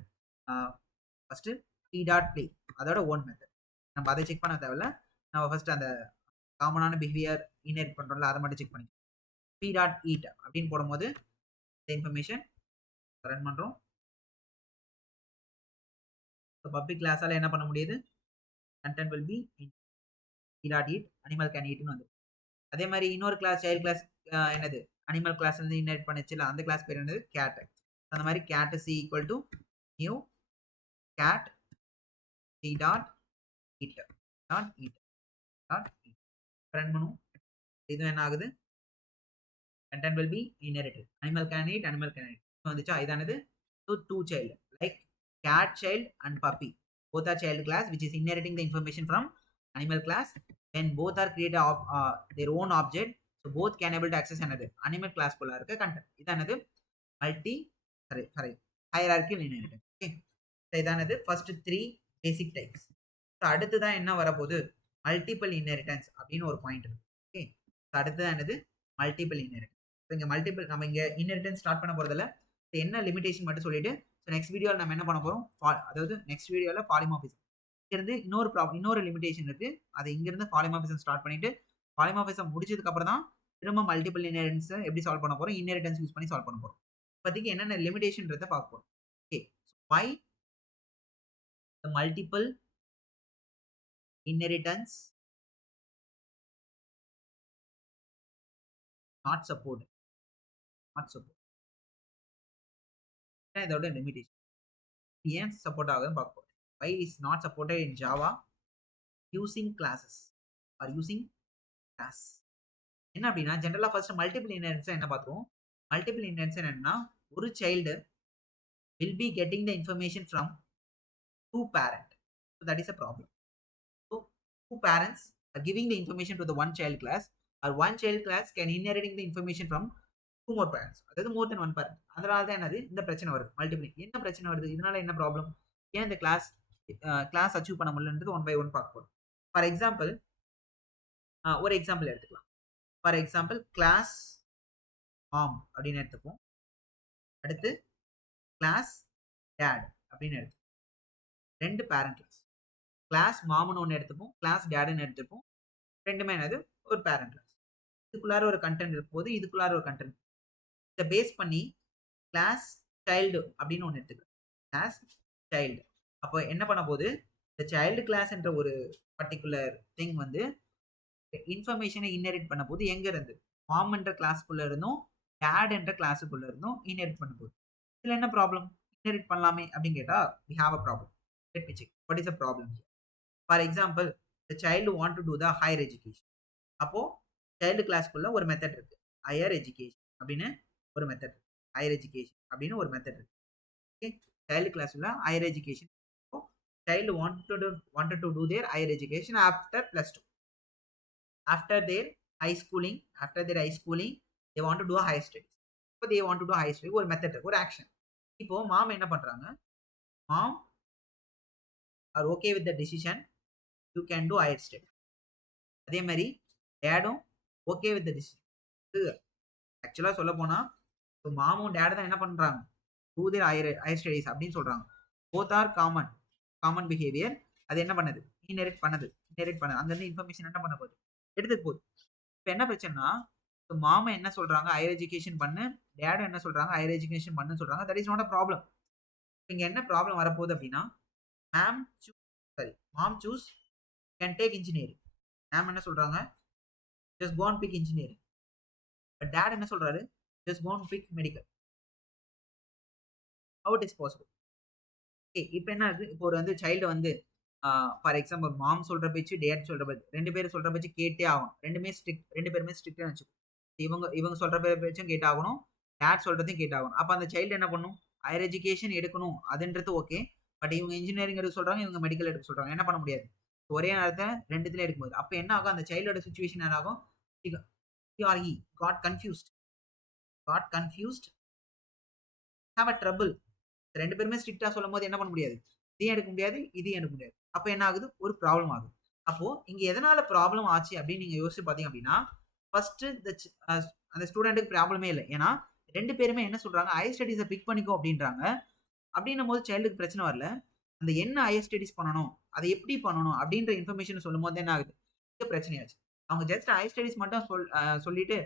ஃபர்ஸ்ட் டி டாட் பிளே அதோட ஓன் மெத்தட். நம்ம அதை செக் பண்ண தேவையில்ல. நம்ம ஃபர்ஸ்ட் அந்த காமனான பிஹேவியர் இன்ஹெரிட் பண்றோம்ல, அதை மட்டும் செக் பண்ணிக்கலாம். டி டாட் ஈட் அப்படின்னு போடும்போது இந்த இன்ஃபர்மேஷன் ரன் பண்றோம். பப்ளிக் கிளாஸால என்ன பண்ண முடியுது? Content will be d dot eat animal can ஈட்னு வந்து. அதே மாதிரி இன்னொரு கிளாஸ் சைல்ட் கிளாஸ் என்னது? அனிமல் கிளாஸ் இருந்து இன்ஹெரிட் பண்ணிச்சுல, அந்த கிளாஸ் பேர் என்னது? கேட். அந்த மாதிரி cat c equal to new cat c dot eat dot eat dot eat run பண்ணும். இது என்ன ஆகுது? content will be inherited. Animal can eat, animal can eat. வந்துச்சா? இதானது. So two child like cat child and puppy both are child class which is inheriting the information from animal class. When both are create their own object, so both can able to access another animal class குள்ள இருக்க content. இதானது multi sorry hierarchical inheritance. Okay, இதானது first three basic types. So அடுத்ததான் என்ன வரப்போகுது? மல்டிபிள் இன்ஹெரிட்டன்ஸ் அப்படின்னு ஒரு பாயிண்ட் இருக்கு. ஓகே, அடுத்ததான் என்னது? Multiple inheritance. இங்க மல்டிபிள் நம்ம இங்க இன்ஹெரிட்டன்ஸ் ஸ்டார்ட் பண்ண போறதில்ல. என்ன லிமிடேஷன் மட்டும் சொல்லிட்டு நெக்ஸ்ட் வீடியோவில் நம்ம என்ன பண்ண போறோம்? அதாவது நெக்ஸ்ட் வீடியோவில் பாலிமார்பிசம் இருந்து இன்னொரு லிமிடேஷன் இருக்கு. அத இங்கிருந்து பாலிமார்பிசம் ஸ்டார்ட் பண்ணிட்டு, பாலிமார்பிசம் முடிச்சதுக்கு அப்புறம் தான் திரும்ப மல்டிபிள் இன்ஹெரிடன்ஸ எப்படி சால்வ் பண்ண போறோம்? இன்ஹெரிடன்ஸ் யூஸ் பண்ணி சால்வ் பண்ண போறோம். இப்போதைக்கு என்னென்ன லிமிடேஷன்றத பார்க்க போறோம். Okay. Why the multiple inheritance not support not support. இதான் இதோட லிமிடேஷன். ஏன் சப்போர்ட் ஆகுதுன்னு பார்க்க போறோம். Why is not supported in Java using classes or using class. என்ன அப்படின்னா ஜெனரலா ஃபர்ஸ்ட் மல்டிபிள் இன்ஹெரிடன்ஸ் என்ன பார்த்தோம். மல்டிபிள் இன்ஹெரிடன்ஸ் என்னன்னா ஒரு child will be getting the information from two parent. So that is a problem. So two parents are giving the information to the one child class, or one child class can inheriting the information from two more parents. அதாவது more than one parent. அதனால தான் என்னது இந்த பிரச்சனை வருது. மல்டிபிள் என்ன பிரச்சனை வருது? இதனால என்ன ப்ராப்ளம்? ஏன் இந்த கிளாஸ் அச்சீவ் பண்ண முடியலன்றது ஒன் பை ஒன் பார்க்க போறோம். ஃபார் எக்ஸாம்பிள் ஒரு எக்ஸாம்பிள் எடுத்துக்கலாம். ஃபார் எக்ஸாம்பிள் கிளாஸ் மாம் அப்படின்னு எடுத்துப்போம். அடுத்து கிளாஸ் டேட் அப்படின்னு எடுத்துப்போம். ரெண்டு பேரண்ட் கிளாஸ். கிளாஸ் மாம்னு ஒன்று எடுத்துப்போம், கிளாஸ் டேடுன்னு எடுத்துப்போம். ரெண்டுமே என்னது ஒரு பேரண்ட் கிளாஸ். இதுக்குள்ளார ஒரு கண்டென்ட் இருக்கும் போது இதுக்குள்ளார ஒரு கண்டென்ட். இதை பேஸ் பண்ணி கிளாஸ் சைல்டு அப்படின்னு ஒன்று எடுத்துக்கலாம். Class child. அப்போ என்ன பண்ண போது இந்த சைல்டு கிளாஸ் என்ற ஒரு பர்டிகுலர் திங் வந்து இன்ஃபர்மேஷனை இன்ஹெரிட் பண்ண போது எங்க இருந்து மாம் என்ற கிளாஸ்க்குள்ள இருந்தும் டேட் என்ற கிளாஸுக்குள்ள இருந்தும் இன்ஹெரிட் பண்ண போகுது. இதுல என்ன ப்ராப்ளம்? இன்ஹெரிட் பண்ணலாமே அப்படின்னு கேட்டா we have a problem. Let me check. What is the problem here? For example, the child want to do the higher education. அப்போ சைல்டு கிளாஸ்க்குள்ள ஒரு மெத்தட் இருக்கு. ஹையர் எஜுகேஷன் அப்படின்னு ஒரு மெத்தட் இருக்கு. ஹையர் எஜுகேஷன் அப்படின்னு ஒரு மெத்தட் இருக்கு. ஓகே, சைல்டு கிளாஸ்ல higher education. Child wanted to do their higher education after +2. After their high schooling, they want to do a higher studies. இப்போ they want to do higher studies ஒரு மெத்தட் இருக்கு, ஒரு ஆக்ஷன். இப்போ மாம் என்ன பண்றாங்க? மாம் are okay with the decision, you can do higher studies. அதே மாதிரி டேடும் ஓகே வித் த டிசிஷன். ஆக்சுவலா சொல்ல போனா மாமும் டேட் தான் என்ன பண்றாங்க? டூ தேர் ஹையர் ஸ்டடீஸ் அப்படின்னு சொல்றாங்க. Both are common behaviour. அது என்ன பண்ணுது? இன்ஹெரிட் பண்ணுது. அங்கிருந்து இன்ஃபர்மேஷன் என்ன பண்ண போகுது? எடுத்துட்டு போகுது. இப்போ என்ன பிரச்சனைனா மாமா என்ன சொல்றாங்க? ஹையர் எஜுகேஷன் பண்ணு. டேடும் என்ன சொல்றாங்க? ஹையர் எஜுகேஷன் பண்ணுன்னு சொல்றாங்க. That is not a problem. இங்க என்ன ப்ராப்ளம் வரப்போகுது அப்படின்னா mom choose can take engineering. Ma'am என்ன சொல்றாங்க? Just go and pick engineering. But dad என்ன சொல்றாரு? Just go and pick medical. How it is possible? Okay, இப்போ என்ன ஆகுது? இப்போ ஒரு வந்து சைல்டு வந்து ஃபார் எக்ஸாம்பிள் மாம் சொல்ற பேச்சு, டேட் சொல்ற பேச்சு, ரெண்டு பேரும் சொல்ற பேச்சு கேட்டே ஆகணும். ரெண்டு பேருமே ஸ்ட்ரிக்ட்னு வச்சுக்கோ. இவங்க சொல்ற பேச்சும் கேட்டாகணும், டேட் சொல்றதையும் கேட்டாகணும். அப்போ அந்த சைல்டு என்ன பண்ணும்? ஹையர் எஜுகேஷன் எடுக்கணும் அதுன்றது ஓகே. பட் இவங்க இன்ஜினியரிங் எடுக்க சொல்றாங்க, இவங்க மெடிக்கல் எடுக்க சொல்றாங்க. என்ன பண்ண முடியாது? ஒரே நேரத்தில் ரெண்டுத்துல எடுக்கும்போது அப்போ என்ன ஆகும்? அந்த சைல்டோட சுச்சுவேஷன் என்ன ஆகும்? got confused, have a trouble. ரெண்டு பேருமே ஸ்ட்ரிக்டா சொல்லும் போது என்ன பண்ண முடியாது? இதையும் எடுக்க முடியாது, இதையும் எடுக்க முடியாது. அப்போ என்ன ஆகுது? ஒரு ப்ராப்ளம் ஆகுது. அப்போ இங்க எதனால ப்ராப்ளம் ஆச்சு அப்படின்னு நீங்க யோசிச்சு பாத்தீங்க அப்படின்னா ஃபர்ஸ்ட் அந்த ஸ்டூடெண்ட்டுக்கு ப்ராப்ளமே இல்லை. ஏன்னா ரெண்டு பேருமே என்ன சொல்றாங்க? ஹையர் ஸ்டடீஸை பிக் பண்ணிக்கோ அப்படின்றாங்க. அப்படின்னும் போது சைல்டுக்கு பிரச்சனை வரல. அந்த என்ன ஹையர் ஸ்டடீஸ் பண்ணணும், அதை எப்படி பண்ணணும் அப்படின்ற இன்ஃபர்மேஷன் சொல்லும் போது என்ன ஆகுது? இது பிரச்சனையாச்சு. அவங்க ஜஸ்ட் ஹையர் ஸ்டடீஸ் மட்டும் சொல்லிட்டு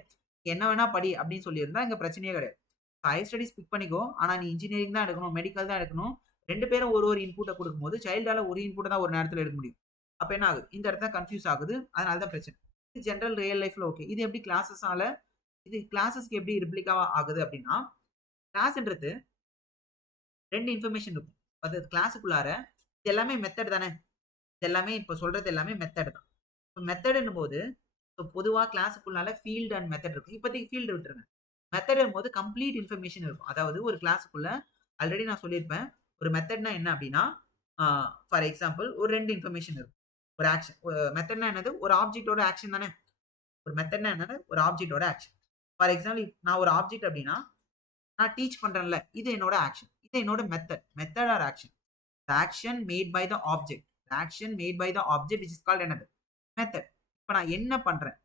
என்ன வேணா படி அப்படின்னு சொல்லியிருந்தா இங்க பிரச்சனையே கிடையாது. ஹையர் ஸ்டடீஸ் பிக் பண்ணிக்கோ, ஆனா நீ இன்ஜினியரிங் தான் எடுக்கணும், மெடிக்கல் தான் எடுக்கணும். ரெண்டு பேரும் ஒரு இன்புட்டை கொடுக்கும்போது சைல்டால ஒரு இன்புட்டை தான் ஒரு நேரத்தில் எடுக்க முடியும். அப்ப என்ன ஆகுது? இந்த இடத்துல கன்ஃபியூஸ் ஆகுது. அதனால தான் பிரச்சனை. இது ஜென்ரல் ரியல் லைஃப்ல ஓகே. இது எப்படி கிளாஸஸ்க்கு எப்படி ரிப்ளிகா ஆகுது அப்படின்னா கிளாஸ்ன்றது ரெண்டு இன்ஃபர்மேஷன் இருக்கும். அது கிளாஸுக்குள்ளார இது எல்லாமே மெத்தட் தானே. இது எல்லாமே இப்போ சொல்றது எல்லாமே மெத்தட் தான். இப்போ மெத்தடுன்னும் போது பொதுவாக கிளாஸுக்குள்ளால ஃபீல்டு அண்ட் மெத்தட் இருக்கும். இப்போதைக்கு ஃபீல்டு விட்டுருங்க. மெத்தட் போது கம்ப்ளீட் இன்ஃபர்மேஷன் இருக்கும். அதாவது ஒரு கிளாஸுக்குள்ள ஆல்ரெடி நான் சொல்லியிருப்பேன். ஒரு மெத்தட்னா என்ன அப்படின்னா ஃபார் எக்ஸாம்பிள் ஒரு ரெண்டு இன்ஃபர்மேஷன் இருக்கும். ஒரு ஆக்ஷன். மெத்தட்னா என்னது? ஒரு ஆப்ஜெக்டோட ஆக்ஷன் தானே. ஒரு மெத்தட்னா என்னது? ஒரு ஆப்ஜெக்டோட ஆக்ஷன். ஃபார் எக்ஸாம்பிள் நான் ஒரு ஆப்ஜெக்ட் அப்படின்னா நான் டீச் பண்றேன்ல, இது என்னோட ஆக்ஷன். இது என்னோட method or action. Action made by the object. Action made by the object which is called என்னது? மெத்தட். இப்போ நான் என்ன பண்றேன்?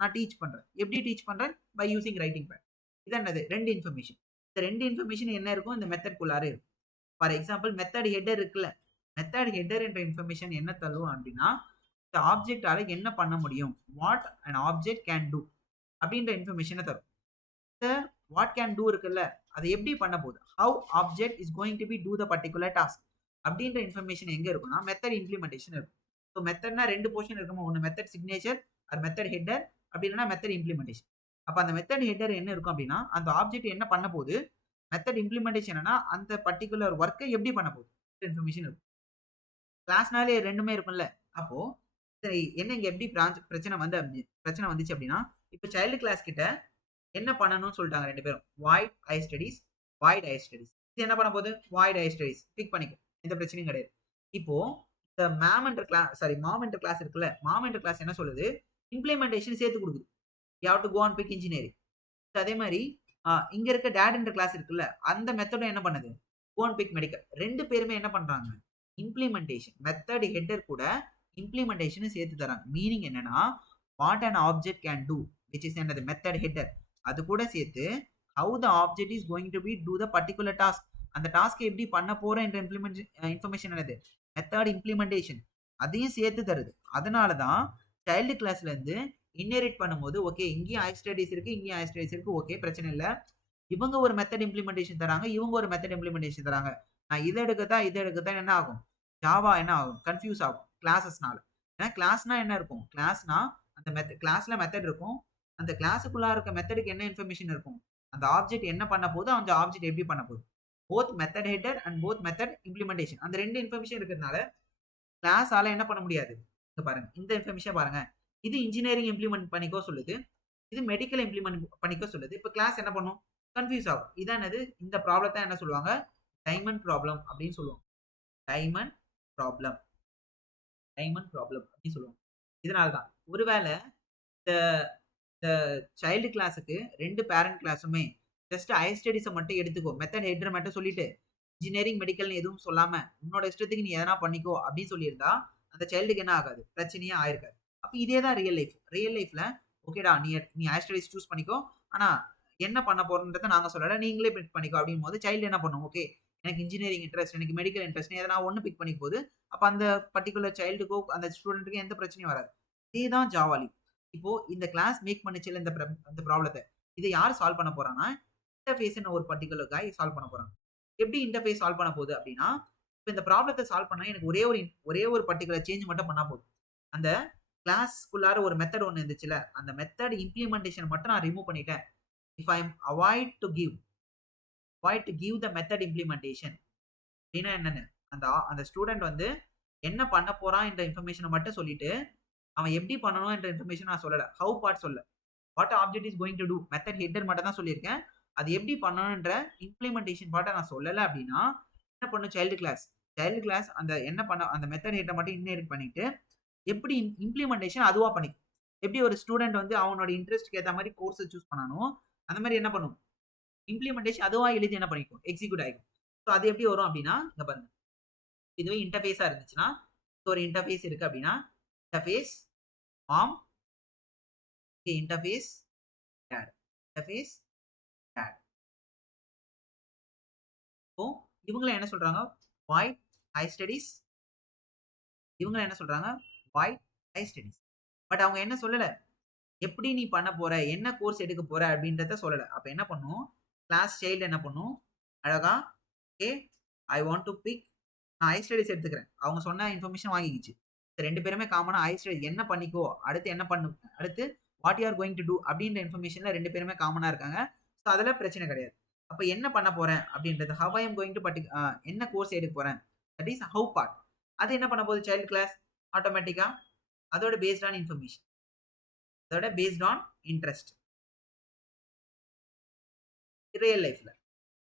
நான் டீச் பண்றேன். எப்படி டீச் பண்றேன்? By using writing pad. இது என்னது? ரெண்டு இன்ஃபர்மேஷன். இந்த ரெண்டு இன்ஃபர்மேஷன் என்ன இருக்கும்? இந்த மெத்தட் குள்ளார இருக்கும். ஃபார் எக்ஸாம்பிள் மெத்தட் ஹெடர் இருக்குல்ல, மெத்தட் ஹெட்டர் என்ற இன்ஃபர்மேஷன் என்ன தரும் அப்படின்னா, இந்த ஆப்ஜெக்ட்டால என்ன பண்ண முடியும்? What an object can two அப்படின்ற இன்ஃபர்மேஷன தரும். இந்த வாட் கேன் டூ இருக்குல்ல, அது எப்படி பண்ண போகுது? How object is going to be do the particular task அப்படின்ற இன்ஃபர்மேஷன் எங்க இருக்கும்னா, மெத்தட் இம்ப்ளிமெண்டேஷன் இருக்கும். ஸோ மெத்தட்னா 2 போர்ஷன் இருக்குமா? ஒண்ணு method signature or method header, அப்படி இல்லன்னா மெத்தட் இம்ப்ளிமெண்டேஷன். அப்ப அந்த மெத்தட் ஹெட்டர் என்ன இருக்கும் அப்படின்னா, அந்த ஆப்ஜெக்ட் என்ன பண்ண போகுது? மெத்தட் இம்ப்ளிமெண்டேஷன்னா அந்த பர்ட்டிகுலர் வொர்க்க எப்படி பண்ண போகுது? இன்ஃபர்மேஷன் இருக்கும். கிளாஸ்னாலே 2மே இருக்கும்ல. அப்போ சரி என்ன இங்க எப்படி பிரச்சனை வந்துச்சு அப்படின்னா, இப்ப சைல்டு கிளாஸ் கிட்ட என்ன பண்ணணும்னு சொல்லிட்டாங்க 2 பேரும். Void higher studies, void higher studies. இது என்ன பண்ண போகுது? Void higher studies. பிக் பண்ணிக்கும். எந்த பிரச்சனையும் கிடையாது. இப்போ இந்த மாம் என்ற கிளாஸ் இருக்குல்ல, மாம் என்ற கிளாஸ் என்ன சொல்லுது? இம்ப்ளிமெண்டேஷன் சேர்த்து குடுக்குது. You have to go and pick engineering. அதே மாரி இங்க இருக்க டாட் என்ற கிளாஸ் இருக்குல்ல, அந்த மெத்தடும் என்ன பண்ணுது? கோ அண்ட் பிக் மெடிக்கல். 2 பேருமே என்ன பண்றாங்க? இம்ப்ளிமெண்டேஷன் மெத்தட் ஹெட்டர் கூட இம்ப்ளிமெண்டேஷனும் சேர்த்து தராங்க. மீனிங் என்னன்னா, what an object can do which is என்னது மெத்தட் ஹெட்டர். அது கூட சேர்த்து how the object is going to be do the particular task. அந்த டாஸ்க் எப்படி பண்ண போறோம் என்ற இன்ஃபர்மேஷன் என்னது? Method implementation. அதையும் சேர்த்து தருது. அதனால தான் சைல்டு கிளாஸ்ல இருந்து இன்ஹெரிட் பண்ணும்போது ஓகே இங்கேயும் ஹையர் ஸ்டடீஸ் இருக்கு, இங்கேயும் ஹையர் ஸ்டடீஸ் இருக்கு. ஓகே பிரச்சனை இல்ல. இவங்க ஒரு மெத்தட் இம்ப்ளிமெண்டேஷன் தராங்க, இவங்க ஒரு மெத்தட் இம்ப்ளிமெண்டேஷன் தராங்க. நான் இத எடுக்கத்தான் என்ன ஆகும்? ஜாவா என்ன ஆகும்? கன்ஃப்யூஸ் ஆகும் கிளாஸஸ்னால. ஏன்னா கிளாஸ்னா என்ன இருக்கும்? கிளாஸ்னா அந்த கிளாஸ்ல மெத்தட் இருக்கும். அந்த கிளாஸுக்குள்ள இருக்க மெத்தடுக்கு என்ன இன்ஃபர்மேஷன் இருக்கும்? அந்த ஆப்ஜெக்ட் என்ன பண்ண போகுது? அந்த ஆப்ஜெக்ட் எப்படி பண்ண போகுது? Both method header and both method implementation. அந்த 2 இன்ஃபர்மேஷன் இருக்கிறதுனால கிளாஸால என்ன பண்ண முடியாது? இங்க பாருங்க. இந்த இன்ஃபர்மேஷன் பாருங்க. இது இன்ஜினியரிங் இம்ப்ளிமெண்ட் பண்ணிக்கோ சொல்லுது. இது மெடிக்கல் இம்ப்ளிமெண்ட் பண்ணிக்கோ சொல்லுது. இப்ப கிளாஸ் என்ன பண்ணும்? கன்ஃப்யூஸ் ஆகும். இதான் என்னது? இந்த ப்ராப்ளத்த என்ன சொல்லுவாங்க? டைமண்ட் ப்ராப்ளம் அப்படின்னு சொல்லுவாங்க. Diamond problem. டைமண்ட் ப்ராப்ளம் அப்படின்னு சொல்லுவாங்க. இதனால தான். ஒருவேள இந்த இந்த சைல்டு கிளாஸ்க்கு 2 பேரண்ட் கிளாஸுமே ஜஸ்ட் ஹையர் ஸ்டடீஸ மட்டும் எடுத்துக்கோ. மெத்தட் ஹெட்டர் மட்டும் சொல்லிட்டு, இன்ஜினியரிங், மெடிக்கல்னு எதுவும் சொல்லாம, உன்னோட இஷ்டத்துக்கு நீ எதனா பண்ணிக்கோ அப்படின்னு சொல்லியிருந்தா, அந்த சைல்டுக்கு என்ன ஆகாது? பிரச்சனையே ஆயிருக்காது. அப்ப இதே தான் ரியல் லைஃப். ரியல் லைஃப்ல ஓகேடா நீ ஹையர் ஸ்டடீஸ் சூஸ் பண்ணிக்கோ. ஆனா என்ன பண்ண போறன்றத நாங்க சொல்லல. நீங்களே பிக் பண்ணிக்கோ அப்படிங்கும்போது சைல்டு என்ன பண்ணும்? ஓகே எனக்கு இன்ஜினியரிங் இன்ட்ரெஸ்ட், எனக்கு மெடிக்கல் இன்ட்ரெஸ்ட் எதனா ஒண்ணு பிக் பண்ணிக்க போது. அப்ப அந்த பர்ட்டிகுலர் சைல்டுக்கோ, அந்த ஸ்டூடண்ட்க்கு எந்த பிரச்சனையும் வராது. இதேதான் ஜாவாலயும். இப்போ இந்த கிளாஸ் மேக் பண்ணுச்சுல்ல இந்த ப்ராப்ளத்த. இத யார் சால்வ் பண்ண போறான்னா, இன்டர்ஃபேஸ்ன்னு ஒரு பர்ட்டிகுலர் காய் சால்வ் பண்ண போறாங்க. எப்படி இன்டர்ஃபேஸ் சால்வ் பண்ண போகுது அப்படின்னா, இப்ப இந்த ப்ராப்ளத்த சால்வ் பண்ணா எனக்கு ஒரே ஒரு பர்ட்டிகுலர் சேஞ்ச் மட்டும் பண்ணா போதும். அந்த கிளாஸ்க்குள்ளார ஒரு மெத்தட் ஒண்ணு இருந்துச்சுல்ல, அந்த மெத்தட் இம்ப்ளிமெண்டேஷன் மட்டும் நான் ரிமூவ் பண்ணிட்டேன். If I am avoid to give the method implementation அப்படின்னா என்னன்னு? அந்த ஸ்டூடண்ட் வந்து என்ன பண்ண போறான் என்ற இன்ஃபர்மேஷன மட்டும் சொல்லிட்டு, அவன் எப்படி பண்ணணும் என்ற இன்ஃபர்மேஷன் நான் சொல்லல. ஹவ் பார்ட் சொல்லல. What object is going to do method header மட்டும் தான் சொல்லியிருக்கேன். அது எப்படி பண்ணணும்ன்ற இம்ப்ளிமெண்டேஷன் பார்ட்ட நான் சொல்லல அப்படின்னா, என்ன பண்ணும் சைல்டு கிளாஸ் அந்த என்ன பண்ண அந்த மெத்தட் ஹெட்டர் மட்டும் இன்ஹெரிட் பண்ணிட்டு, எப்படி இம்ப்ளிமெண்டேஷன் அதுவா பண்ணிக்கும். எப்படி ஒரு ஸ்டூடண்ட் வந்து அவனோட இன்ட்ரெஸ்ட்க்கு ஏத்த மாரி கோர்ஸ் சூஸ் பண்ணானோ, அந்த மாரி என்ன பண்ணும்? இம்ப்ளிமெண்டேஷன் அதுவா எழுதி என்ன பண்ணிக்கும்? எக்ஸிக்யூட் ஆயிக்கும். சோ அது எப்படி வரும் அப்படின்னா, இங்க பாருங்க. இதுவே இன்டர்ஃபேஸா இருந்துச்சுன்னா, ஒரு இன்டர்ஃபேஸ் இருக்கு அப்படின்னா, interface form interface dot interface dot. இப்போ இவங்களும் என்ன சொல்றாங்க? Void higher studies. இவங்களும் என்ன சொல்றாங்க? Void higher studies. பட் அவங்க என்ன சொல்லல? எப்படி நீ பண்ண போற? என்ன கோர்ஸ் எடுக்க போற? அப்படின்றத சொல்லல. அப்ப என்ன பண்ணும்? கிளாஸ் சைல்டு என்ன பண்ணும்? அழகா okay I want to pick நான் ஹையர் ஸ்டடீஸ் எடுத்துக்கிறேன். அவங்க சொன்ன இன்ஃபர்மேஷன் வாங்கிக்கிச்சு. 2 பேருமே காமனா ஹையர் ஸ்டடீஸ் என்ன பண்ணிக்கோ, அடுத்து என்ன பண்ணு, அடுத்து what you are going to do அப்படின்ற இன்ஃபர்மேஷன்ல 2 பேருமே காமனா இருக்காங்க. சோ அதுல பிரச்சனை கிடையாது. அப்ப என்ன பண்ண போறேன் அப்படின்றது how I am going to என்ன கோர்ஸ் எடுக்க போறேன். That is how part. அது என்ன பண்ண போகுது சைல்டு கிளாஸ் ஆட்டோமேட்டிக்கா அதோட பேஸ்ட் ஆன் இன்ஃபர்மேஷன். அதோட பேஸ்ட் ஆன் இன்ட்ரெஸ்ட். ரியல் லைஃப்ல.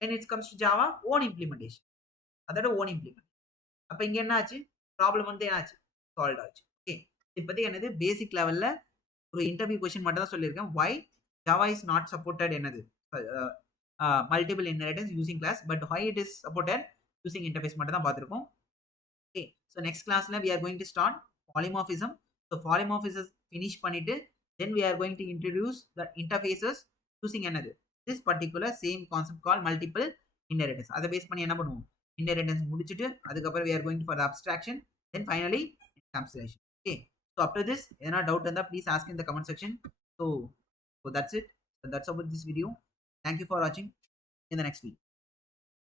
when it comes to Java own implementation. அதோட ஓன் இம்ப்ளிமெண்ட். அப்ப இங்க என்ன ஆச்சு? ப்ராப்ளம் வந்து என்ன ஆச்சு? சால்வ் ஆச்சு. ஓகே. இப்போதைக்கு என்னது பேசிக் லெவல்ல ஒரு இன்டர்வியூ கொஸ்டின் மட்டும் தான் சொல்லியிருக்கேன். Why Java is not supported என்னது? Multiple inheritance using class but why it is supported using interface மட்டும் தான் பார்த்திருக்கோம். ஓகே. ஸோ நெக்ஸ்ட் கிளாஸ்ல we are going to start polymorphism. ஸோ polymorphism finish பண்ணிட்டு then we are going to introduce the interfaces using என்னது? This particular same concept called multiple inheritance. அதை பேஸ் பண்ணி என்ன பண்ணுவோம்? inheritance முடிச்சிட்டு அதுக்கப்புறம் we are going for the abstraction, then finally encapsulation. Okay, so after this எதனா doubt இருந்தா please ask in the comment section. So that's it. That's about this video. Thank you for watching. In the next video.